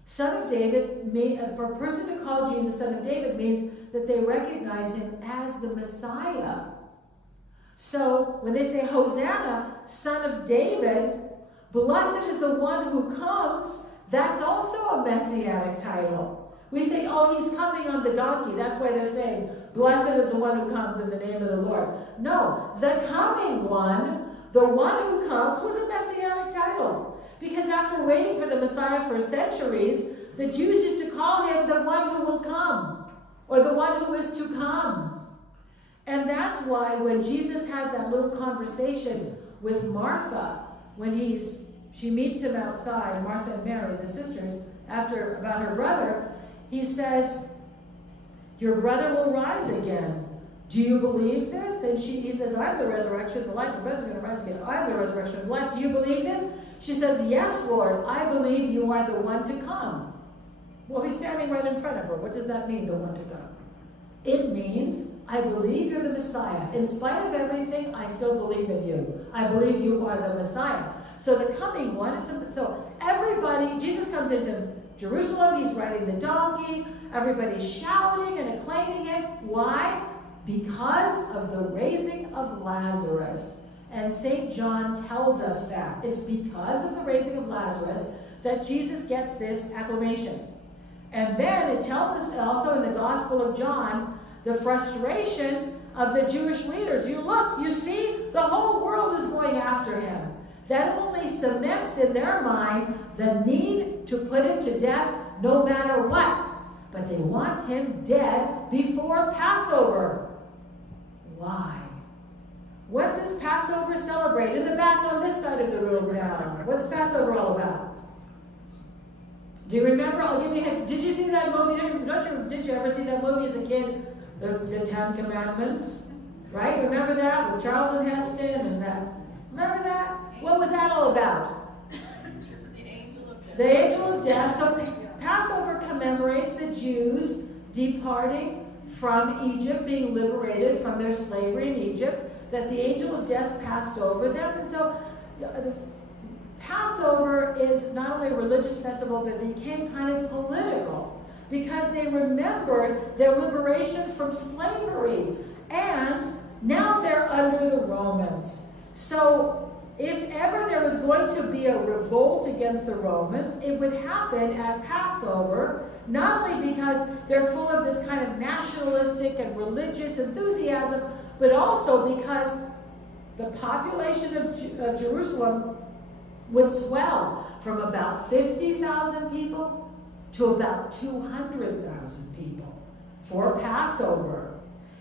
Son of David, for a person to call Jesus son of David means that they recognize him as the Messiah. So when they say Hosanna, son of David, blessed is the one who comes, that's also a messianic title. We think, oh, he's coming on the donkey. That's why they're saying, blessed is the one who comes in the name of the Lord. No, the coming one, the one who comes, was a messianic title. Because after waiting for the Messiah for centuries, the Jews used to call him the one who will come, or the one who is to come. And that's why when Jesus has that little conversation with Martha, when she meets him outside, Martha and Mary, the sisters, about her brother, he says, your brother will rise again. Do you believe this? And he says, I'm the resurrection and the life. Your brother's going to rise again. I'm the resurrection and life. Do you believe this? She says, yes, Lord, I believe you are the one to come. Well, he's standing right in front of her. What does that mean, the one to come? It means, I believe you're the Messiah. In spite of everything, I still believe in you. I believe you are the Messiah. So the coming one, so everybody, Jesus comes into Jerusalem, he's riding the donkey, everybody's shouting and acclaiming him. Why? Because of the raising of Lazarus. And St. John tells us that. It's because of the raising of Lazarus that Jesus gets this acclamation. And then it tells us also in the Gospel of John, the frustration of the Jewish leaders. You see, the whole world is going after him. That only cements in their mind the need to put him to death no matter what. But they want him dead before Passover. Why? What does Passover celebrate? In the back on this side of the room now. What's Passover all about? Do you remember? I'll give you a hint. Did you see that movie? Did you ever see that movie as a kid? The Ten Commandments? Right? Remember that? With Charlton Heston and that. Remember that? What was that all about? The angel of death. The angel of death. So Passover commemorates the Jews departing from Egypt, being liberated from their slavery in Egypt, that the angel of death passed over them. And so Passover is not only a religious festival, but it became kind of political because they remembered their liberation from slavery. And now they're under the Romans. So if ever there was going to be a revolt against the Romans, it would happen at Passover, not only because they're full of this kind of nationalistic and religious enthusiasm, but also because the population of Jerusalem would swell from about 50,000 people to about 200,000 people for Passover.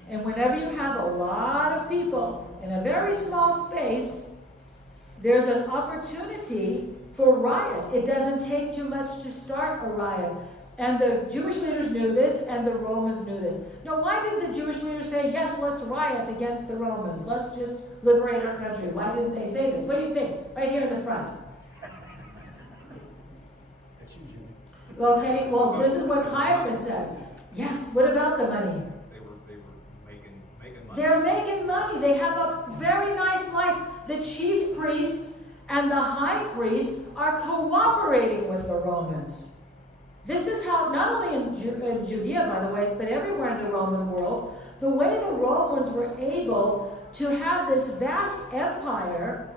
And whenever you have a lot of people in a very small space, there's an opportunity for riot. It doesn't take too much to start a riot. And the Jewish leaders knew this, and the Romans knew this. Now, why did the Jewish leaders say, yes, let's riot against the Romans. Let's just liberate our country. Why didn't they say this? What do you think? Right here in the front. Okay, well, this is what Caiaphas says. Yes, what about the money? They were making money. They're making money. They have a very nice life. The chief priests and the high priest are cooperating with the Romans. This is how, not only in Judea, by the way, but everywhere in the Roman world, the way the Romans were able to have this vast empire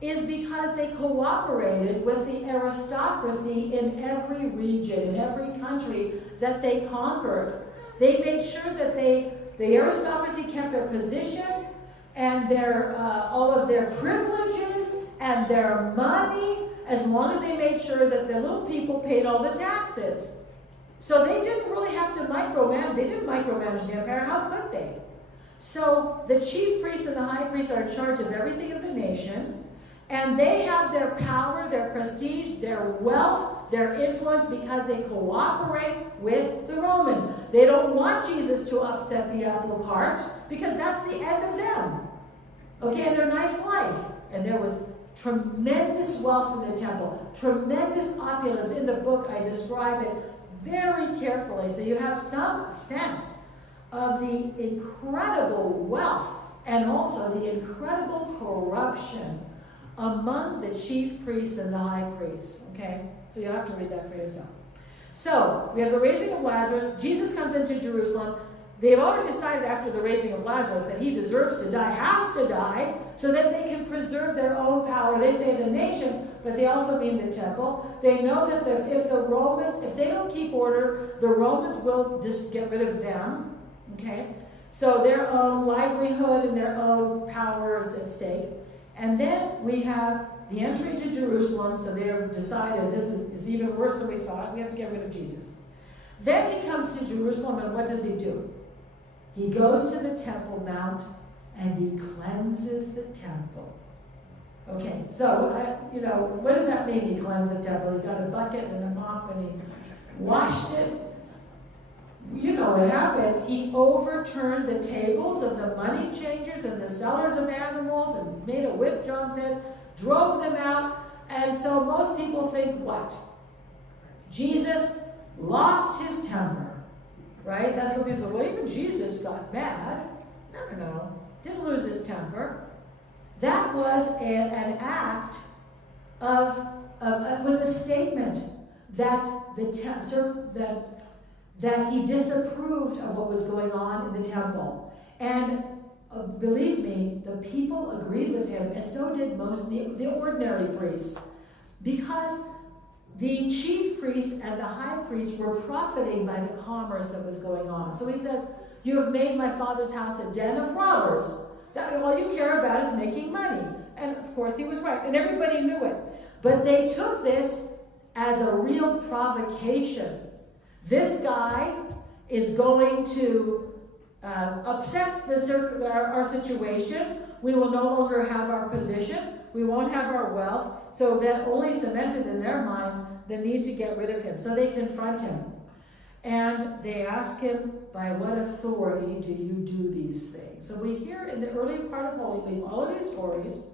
is because they cooperated with the aristocracy in every region, in every country that they conquered. They made sure that the aristocracy kept their position and their all of their privileges and their money, as long as they made sure that the little people paid all the taxes. So they didn't really have to micromanage. They didn't micromanage the empire. How could they? So the chief priests and the high priests are in charge of everything of the nation, and they have their power, their prestige, their wealth, their influence because they cooperate with the Romans. They don't want Jesus to upset the apple cart because that's the end of them. Okay, and their nice life. And there was tremendous wealth in the temple, tremendous opulence. In the book, I describe it very carefully, so you have some sense of the incredible wealth and also the incredible corruption among the chief priests and the high priests. Okay, so you'll have to read that for yourself. So we have the raising of Lazarus. Jesus comes into Jerusalem. They've already decided after the raising of Lazarus that he deserves to die, has to die, so that they can preserve their own power. They say the nation, but they also mean the temple. They know that if they don't keep order, the Romans will just get rid of them. Okay? So their own livelihood and their own power is at stake. And then we have the entry to Jerusalem, so they've decided this is even worse than we thought. We have to get rid of Jesus. Then he comes to Jerusalem, and what does he do? He goes to the Temple Mount, and he cleanses the temple. Okay, so, what does that mean, he cleansed the temple? He got a bucket and a mop, and he washed it. You know what happened. He overturned the tables of the money changers and the sellers of animals and made a whip, John says, drove them out. And so most people think what? Jesus lost his temper. Right? That's what people say. Well, even Jesus got mad. No. Didn't lose his temper. That was an act it was a statement that that he disapproved of what was going on in the temple. And believe me, the people agreed with him, and so did most of the ordinary priests, because the chief priests and the high priests were profiting by the commerce that was going on. So he says, you have made my father's house a den of robbers. That all you care about is making money. And of course he was right, and everybody knew it. But they took this as a real provocation. This guy is going to upset our situation. We will no longer have our position. We won't have our wealth. So that only cemented in their minds the need to get rid of him. So they confront him. And they ask him, by what authority do you do these things? So we hear in the early part of Holy Week all of these stories.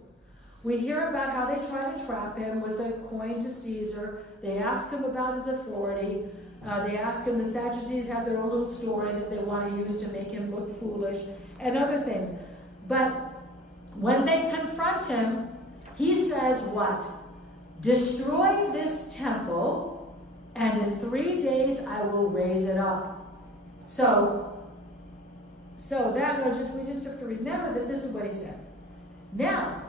We hear about how they try to trap him with a coin to Caesar. They ask him about his authority. They ask him, the Sadducees have their own little story that they want to use to make him look foolish and other things. But when they confront him, he says what? Destroy this temple, and in 3 days I will raise it up. So that we just have to remember that this is what he said. Now,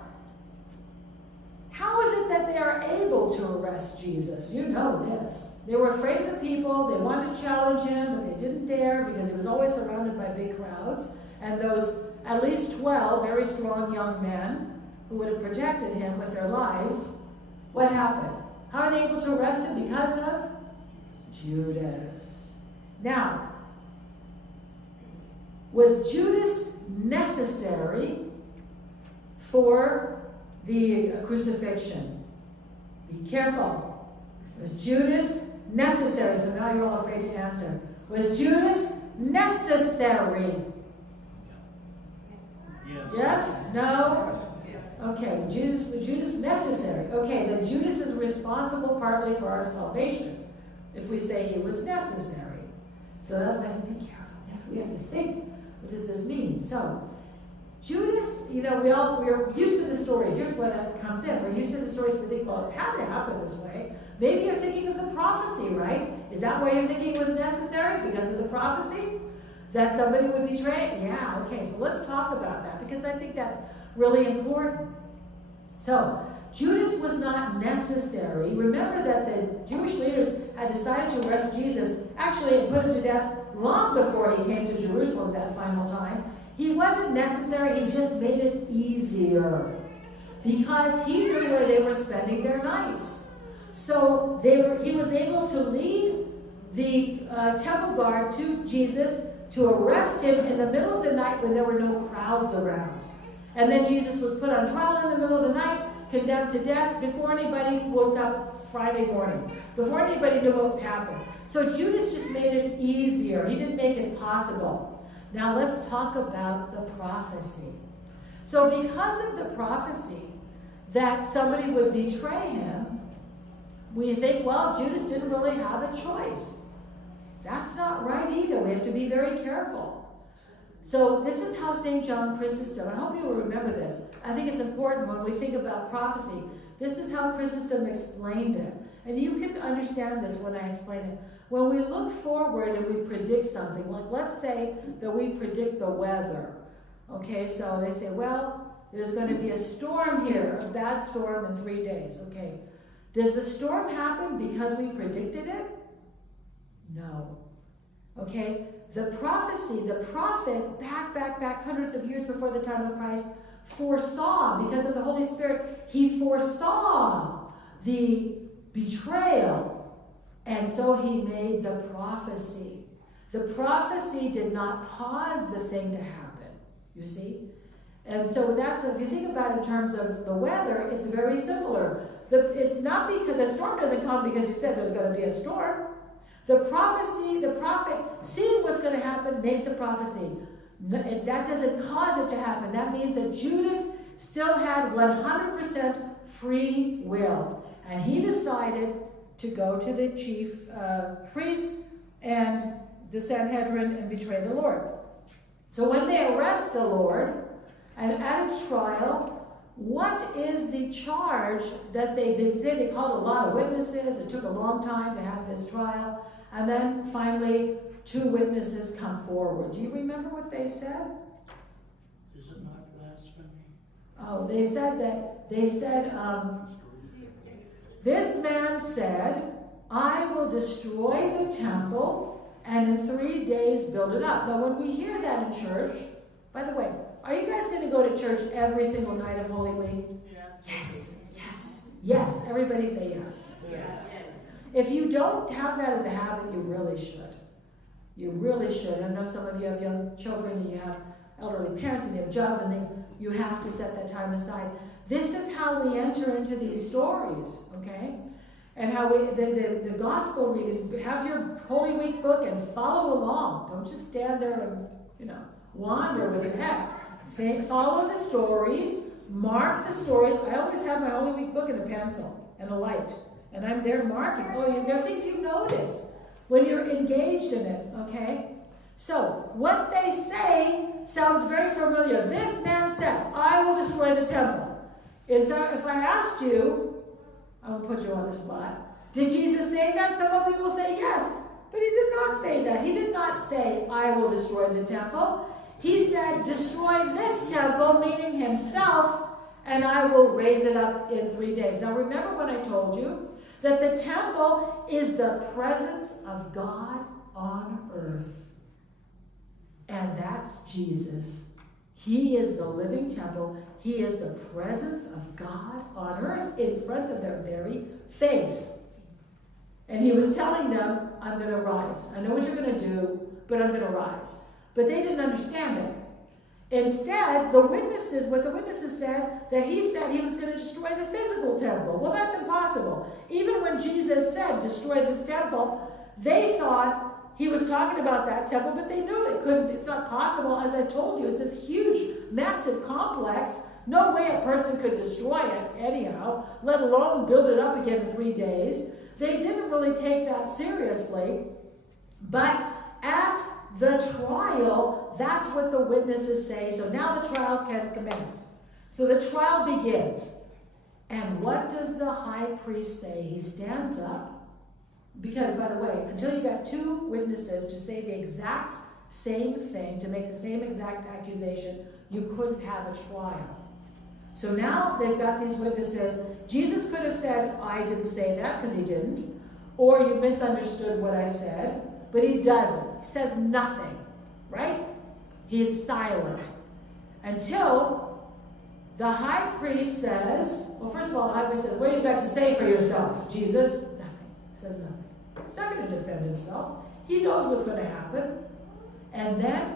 how is it that they are able to arrest Jesus? You know this. They were afraid of the people. They wanted to challenge him, but they didn't dare because he was always surrounded by big crowds. And those at least 12 very strong young men who would have protected him with their lives, what happened? How are they able to arrest him? Because of Judas. Now, was Judas necessary for the crucifixion? Be careful. Was Judas necessary? So now you're all afraid to answer. Was Judas necessary? Yes. Yes? No? Yes. Okay, was Judas necessary? Okay, then Judas is responsible partly for our salvation, if we say he was necessary. So that's why I said, be careful. We have to think, what does this mean? So, Judas, we're used to the story. Here's where that comes in. We're used to the stories, we think, well, it had to happen this way. Maybe you're thinking of the prophecy, right? Is that why you're thinking it was necessary? Because of the prophecy? That somebody would betray? Yeah, okay, so let's talk about that, because I think that's really important. So, Judas was not necessary. Remember that the Jewish leaders had decided to arrest Jesus, actually, and put him to death long before he came to Jerusalem that final time. He wasn't necessary, he just made it easier. Because he knew where they were spending their nights. So he was able to lead the temple guard to Jesus to arrest him in the middle of the night when there were no crowds around. And then Jesus was put on trial in the middle of the night, condemned to death before anybody woke up Friday morning, before anybody knew what happened. So Judas just made it easier. He didn't make it possible. Now let's talk about the prophecy. So because of the prophecy that somebody would betray him, we think, well, Judas didn't really have a choice. That's not right either. We have to be very careful. So this is how St. John Chrysostom, I hope you will remember this. I think it's important when we think about prophecy. This is how Chrysostom explained it. And you can understand this when I explain it. When we look forward and we predict something, like let's say that we predict the weather. Okay, so they say, well, there's going to be a storm here, a bad storm in 3 days. Okay, does the storm happen because we predicted it? No. Okay, the prophecy, the prophet, back hundreds of years before the time of Christ, foresaw, because of the Holy Spirit, he foresaw the betrayal. And so he made the prophecy. The prophecy did not cause the thing to happen, you see? And so that's, if you think about it in terms of the weather, it's very similar. It's not because the storm doesn't come because he said there's going to be a storm. The prophecy, the prophet, seeing what's going to happen makes the prophecy. That doesn't cause it to happen. That means that Judas still had 100% free will. And he decided to go to the chief priests and the Sanhedrin and betray the Lord. So when they arrest the Lord, and at his trial, what is the charge that they say? They called a lot of witnesses. It took a long time to have this trial. And then finally, 2 witnesses come forward. Do you remember what they said? Is it not blasphemy? Oh, they said, this man said, I will destroy the temple and in 3 days build it up. Now, when we hear that in church, by the way, are you guys going to go to church every single night of Holy Week? Yeah. Yes, yes, yes. Everybody say yes. Yes. If you don't have that as a habit, you really should. You really should. I know some of you have young children and you have elderly parents and you have jobs and things. You have to set that time aside. This is how we enter into these stories, okay? And how the gospel readings, have your Holy Week book and follow along. Don't just stand there and, wander with your head. Follow the stories, mark the stories. I always have my Holy Week book and a pencil and a light. And I'm there marking. There are things you notice when you're engaged in it, okay? So, what they say sounds very familiar. This man said, I will destroy the temple. If I asked you, I will put you on the spot. Did Jesus say that? Some of you will say yes. But he did not say that. He did not say, I will destroy the temple. He said, destroy this temple, meaning himself, and I will raise it up in 3 days. Now remember when I told you that the temple is the presence of God on earth. And that's Jesus. He is the living temple. He is the presence of God on earth in front of their very face. And he was telling them, I'm going to rise. I know what you're going to do, but I'm going to rise. But they didn't understand it. Instead, what the witnesses said, that he said he was going to destroy the physical temple. Well, that's impossible. Even when Jesus said, destroy this temple, they thought he was talking about that temple, but they knew it's not possible. As I told you, it's this huge, massive complex. No way a person could destroy it anyhow, let alone build it up again in 3 days. They didn't really take that seriously, but at the trial, that's what the witnesses say. So now the trial can commence. So the trial begins. And what does the high priest say? He stands up. Because, by the way, until you got 2 witnesses to say the exact same thing, to make the same exact accusation, you couldn't have a trial. So now they've got these witnesses. Jesus could have said, I didn't say that, because he didn't. Or you misunderstood what I said. But he doesn't. He says nothing, right? He is silent. Until the high priest says, well, first of all, the high priest says, what have you got to say for yourself, Jesus? Nothing. He says nothing. He's not going to defend himself. He knows what's going to happen. And then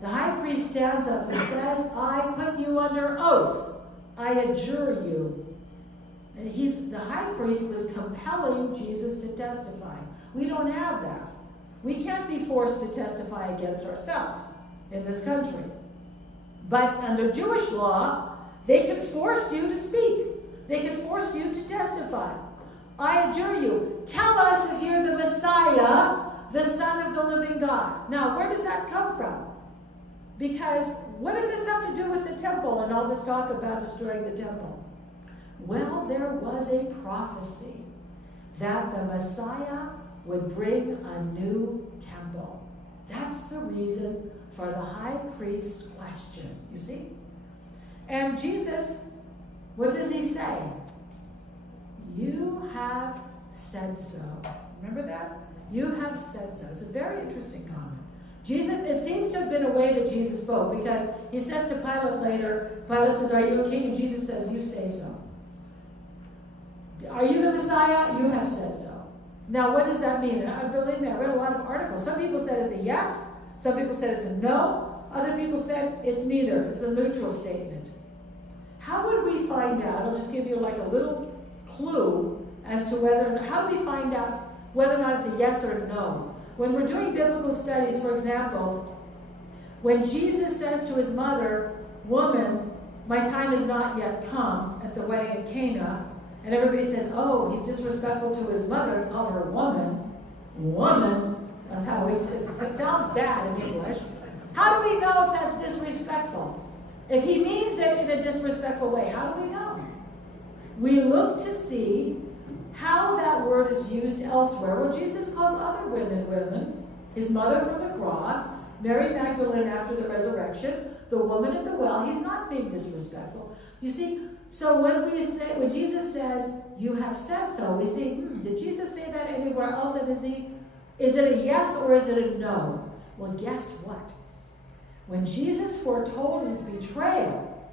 the high priest stands up and says, I put you under oath. I adjure you. And the high priest was compelling Jesus to testify. We don't have that. We can't be forced to testify against ourselves in this country. But under Jewish law, they could force you to speak. They could force you to testify. I adjure you, tell us if you're the Messiah, the Son of the living God. Now, where does that come from? Because what does this have to do with the temple and all this talk about destroying the temple? Well, there was a prophecy that the Messiah would bring a new temple. That's the reason for the high priest's question, you see? And Jesus, what does he say? You have said so. Remember that? You have said so. It's a very interesting comment. Jesus, it seems to have been a way that Jesus spoke, because he says to Pilate later, Pilate says, are you a king? And Jesus says, you say so. Are you the Messiah? You have said so. Now, what does that mean? And believe me, I read a lot of articles. Some people said it's a yes. Some people said it's a no. Other people said it's neither. It's a neutral statement. How would we find out? I'll just give you like a little clue as to how do we find out whether or not it's a yes or a no? When we're doing biblical studies, for example, when Jesus says to his mother, woman, my time has not yet come, at the wedding at Cana, and everybody says, oh, he's disrespectful to his mother, call her woman. Woman? That's how it sounds bad in English. How do we know if that's disrespectful? If he means it in a disrespectful way, how do we know? We look to see how that word is used elsewhere. Well, Jesus calls other women, his mother from the cross, Mary Magdalene after the resurrection, the woman at the well. He's not being disrespectful. You see, so when Jesus says, you have said so, we see, did Jesus say that anywhere else? And is it a yes or is it a no? Well, guess what? When Jesus foretold his betrayal,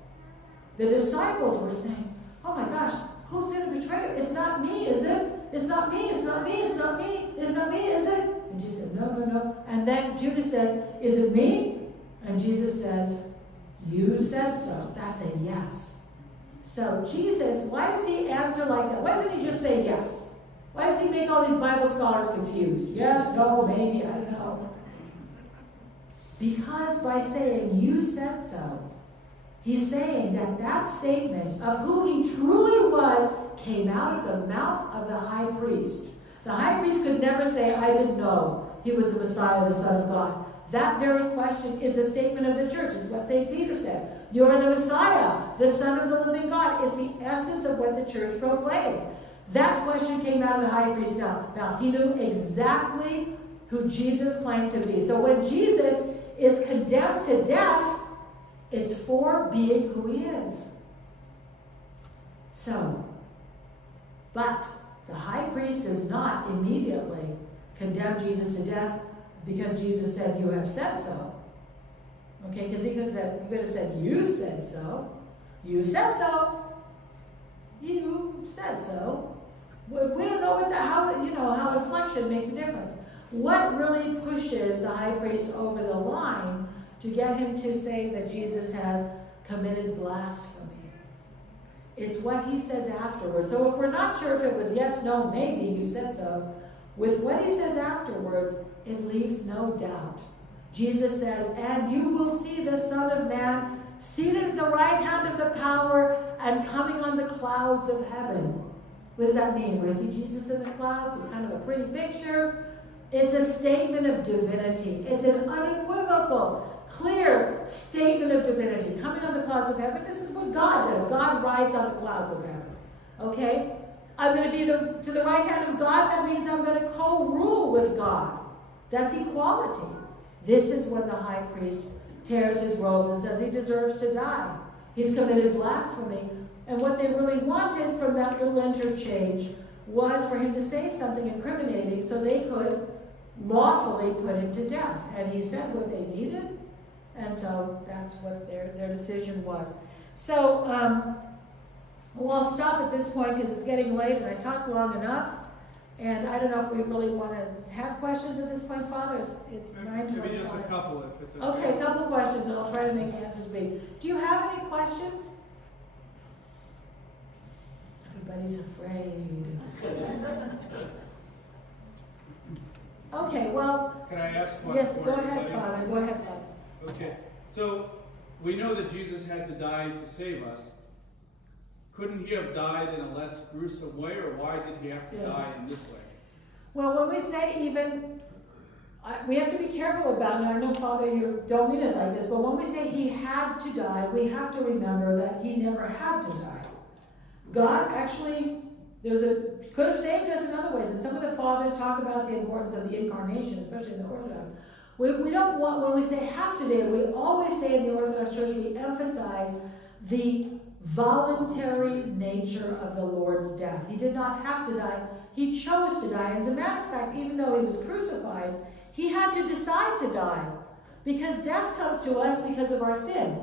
the disciples were saying, oh my gosh, who's going to betray you? It's not me, is it? It's not me, it's not me, it's not me, it's not me, is it? And Jesus said, no, no, no. And then Judas says, is it me? And Jesus says, you said so. That's a yes. So Jesus, why does he answer like that? Why doesn't he just say yes? Why does he make all these Bible scholars confused? Yes, no, maybe, I don't know. Because by saying, you said so, he's saying that that statement of who he truly was came out of the mouth of the high priest. The high priest could never say, I didn't know he was the Messiah, the Son of God. That very question is the statement of the church. It's what St. Peter said. You're the Messiah, the Son of the living God. It's the essence of what the church proclaims. That question came out of the high priest's mouth. He knew exactly who Jesus claimed to be. So when Jesus is condemned to death, it's for being who he is. So, but the high priest does not immediately condemn Jesus to death because Jesus said, you have said so. Okay, because he could have said, you said so. You said so. You said so. We don't know how inflection makes a difference. What really pushes the high priest over the line to get him to say that Jesus has committed blasphemy. It's what he says afterwards. So if we're not sure if it was yes, no, maybe, you said so, with what he says afterwards, it leaves no doubt. Jesus says, and you will see the Son of Man seated at the right hand of the power and coming on the clouds of heaven. What does that mean? We see Jesus in the clouds. It's kind of a pretty picture. It's a statement of divinity. It's an unequivocal, clear statement of divinity. Coming on the clouds of heaven, this is what God does. God rides on the clouds of heaven. Okay? I'm going to be to the right hand of God. That means I'm going to co-rule with God. That's equality. This is when the high priest tears his robes and says he deserves to die. He's committed blasphemy. And what they really wanted from that little interchange was for him to say something incriminating so they could lawfully put him to death. And he said what they needed, and so that's what their decision was. So, well, I'll stop at this point because it's getting late and I talked long enough. And I don't know if we really want to have questions at this point, Father. It's 9:25. Maybe just a couple, if it's okay. Okay, a couple of questions, and I'll try to make the answers big. Do you have any questions? Everybody's afraid. Okay, well, Can I ask one? yes, for go ahead, everybody? Father. Go ahead, Father. Okay, so we know that Jesus had to die to save us. Couldn't he have died in a less gruesome way, or why did he have to Yes. die in this way? Well, when we say even, we have to be careful about it. And I know, Father, you don't mean it like this, but when we say he had to die, we have to remember that he never had to die. God actually, could have saved us in other ways. And some of the fathers talk about the importance of the incarnation, especially in the Orthodox. We don't want, when we say have to die, we always say in the Orthodox Church, we emphasize the voluntary nature of the Lord's death. He did not have to die. He chose to die. As a matter of fact, even though he was crucified, he had to decide to die. Because death comes to us because of our sin.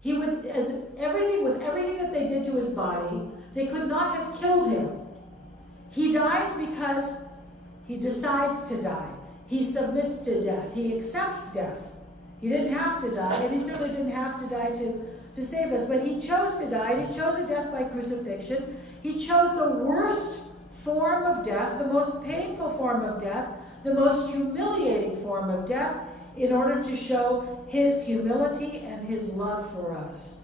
He would, with everything that they did to his body, they could not have killed him. He dies because he decides to die. He submits to death. He accepts death. He didn't have to die, and he certainly didn't have to die to save us, but he chose to die, and he chose a death by crucifixion. He chose the worst form of death, the most painful form of death, the most humiliating form of death, in order to show his humility and his love for us.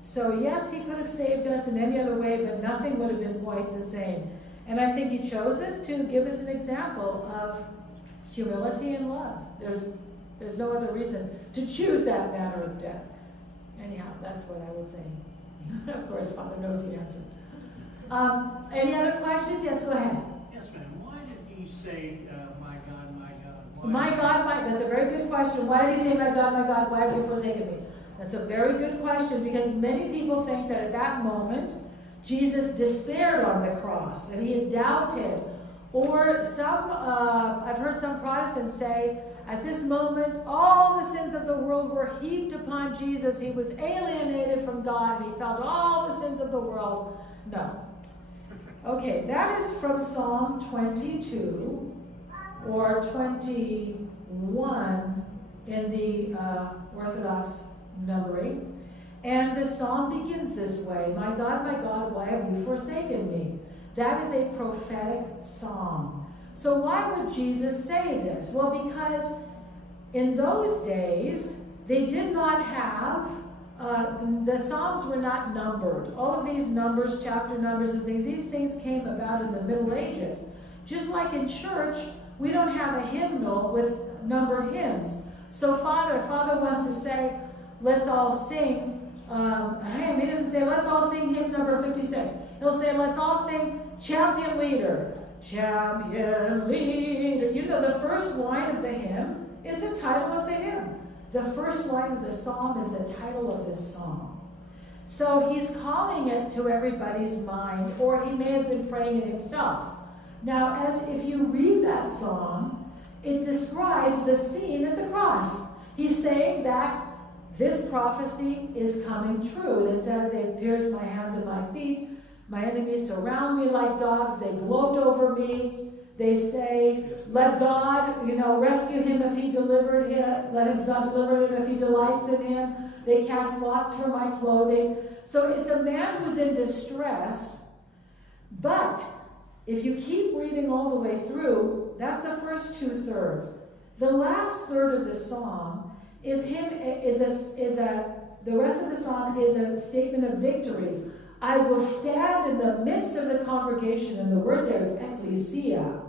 So yes, he could have saved us in any other way, but nothing would have been quite the same. And I think he chose this to give us an example of humility and love. There's no other reason to choose that manner of death. Anyhow, that's what I would say. Of course, Father knows the answer. Any other questions? Yes, go ahead. Yes, ma'am. Why did he say, my God, my God? Why? My God, that's a very good question. Why did he say, my God, why have you forsaken me? That's a very good question, because many people think that at that moment, Jesus despaired on the cross, and he had doubted. Or I've heard some Protestants say, at this moment, all the sins of the world were heaped upon Jesus. He was alienated from God, and he felt all the sins of the world. No. Okay, that is from Psalm 22, or 21 in the Orthodox numbering. And the psalm begins this way: my God, why have you forsaken me? That is a prophetic psalm. So why would Jesus say this? Well, because in those days, they did not have, the psalms were not numbered. All of these numbers, chapter numbers and things, these things came about in the Middle Ages. Just like in church, we don't have a hymnal with numbered hymns. So Father wants to say, let's all sing a hymn. He doesn't say, let's all sing hymn number 56. He'll say, let's all sing Champion Leader. Champion Leader. You know, the first line of the hymn is the title of the hymn. The first line of the psalm is the title of this song. So he's calling it to everybody's mind, or he may have been praying it himself. Now, as if you read that song, it describes the scene at the cross. He's saying that this prophecy is coming true. And it says, they've pierced my hands and my feet. My enemies surround me like dogs. They gloat over me. They say, let God, rescue him if he delivered him, let God deliver him if he delights in him. They cast lots for my clothing. So it's a man who's in distress, but if you keep reading all the way through, that's the first 2/3. The last third of the psalm the rest of the psalm is a statement of victory. I will stand in the midst of the congregation, and the word there is ecclesia.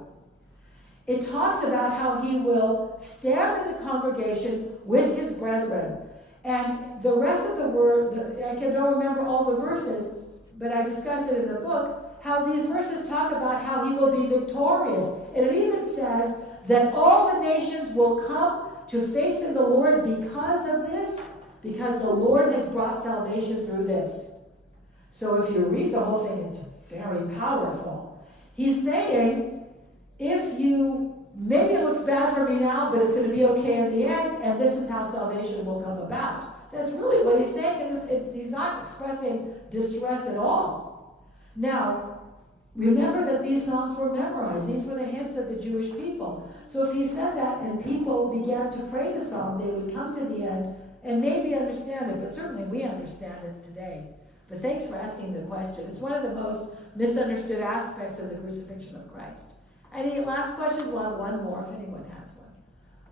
It talks about how he will stand in the congregation with his brethren. And the rest of the word, I don't remember all the verses, but I discuss it in the book, how these verses talk about how he will be victorious. And it even says that all the nations will come to faith in the Lord because of this, because the Lord has brought salvation through this. So if you read the whole thing, it's very powerful. He's saying, maybe it looks bad for me now, but it's going to be okay in the end, and this is how salvation will come about. That's really what he's saying. He's not expressing distress at all. Now, remember that these Psalms were memorized. These were the hymns of the Jewish people. So if he said that and people began to pray the Psalm, they would come to the end and maybe understand it, but certainly we understand it today. But thanks for asking the question. It's one of the most misunderstood aspects of the crucifixion of Christ. Any last questions? We'll have one more if anyone has one.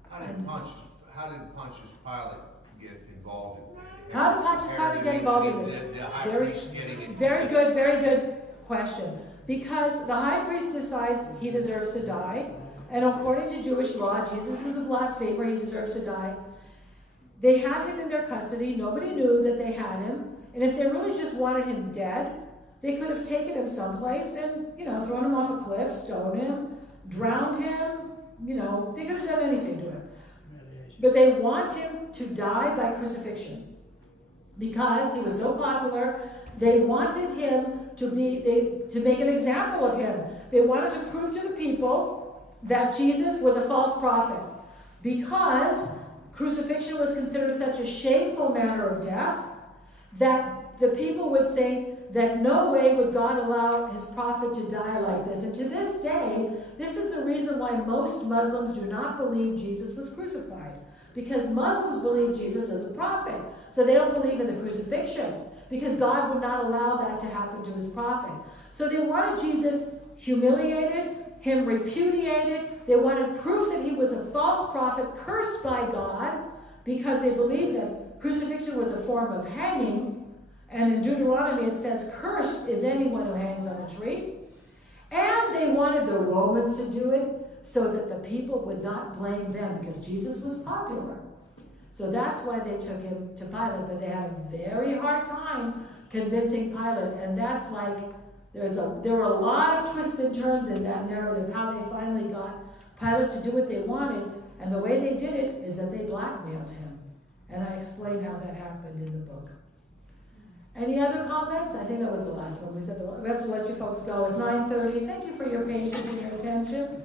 How did Pontius Pilate get involved in it? How did Pontius Pilate get involved in this? The high priest getting involved. Very good question. Because the high priest decides he deserves to die, and according to Jewish law, Jesus is a blasphemer, he deserves to die. They had him in their custody. Nobody knew that they had him. And if they really just wanted him dead, they could have taken him someplace and, thrown him off a cliff, stoned him, drowned him. They could have done anything to him. But they want him to die by crucifixion. Because he was so popular, they wanted him to make an example of him. They wanted to prove to the people that Jesus was a false prophet. Because crucifixion was considered such a shameful manner of death, that the people would think that no way would God allow his prophet to die like this. And to this day, this is the reason why most Muslims do not believe Jesus was crucified. Because Muslims believe Jesus as a prophet. So they don't believe in the crucifixion. Because God would not allow that to happen to his prophet. So they wanted Jesus humiliated, him repudiated. They wanted proof that he was a false prophet, cursed by God, because they believed that crucifixion was a form of hanging, and in Deuteronomy it says, cursed is anyone who hangs on a tree. And they wanted the Romans to do it so that the people would not blame them, because Jesus was popular. So that's why they took him to Pilate, but they had a very hard time convincing Pilate, and that's like, there were a lot of twists and turns in that narrative, how they finally got Pilate to do what they wanted, and the way they did it is that they blackmailed him. And I explained how that happened in the book. Any other comments? I think that was the last one. We said we have to let you folks go. It's 9:30. Thank you for your patience and your attention.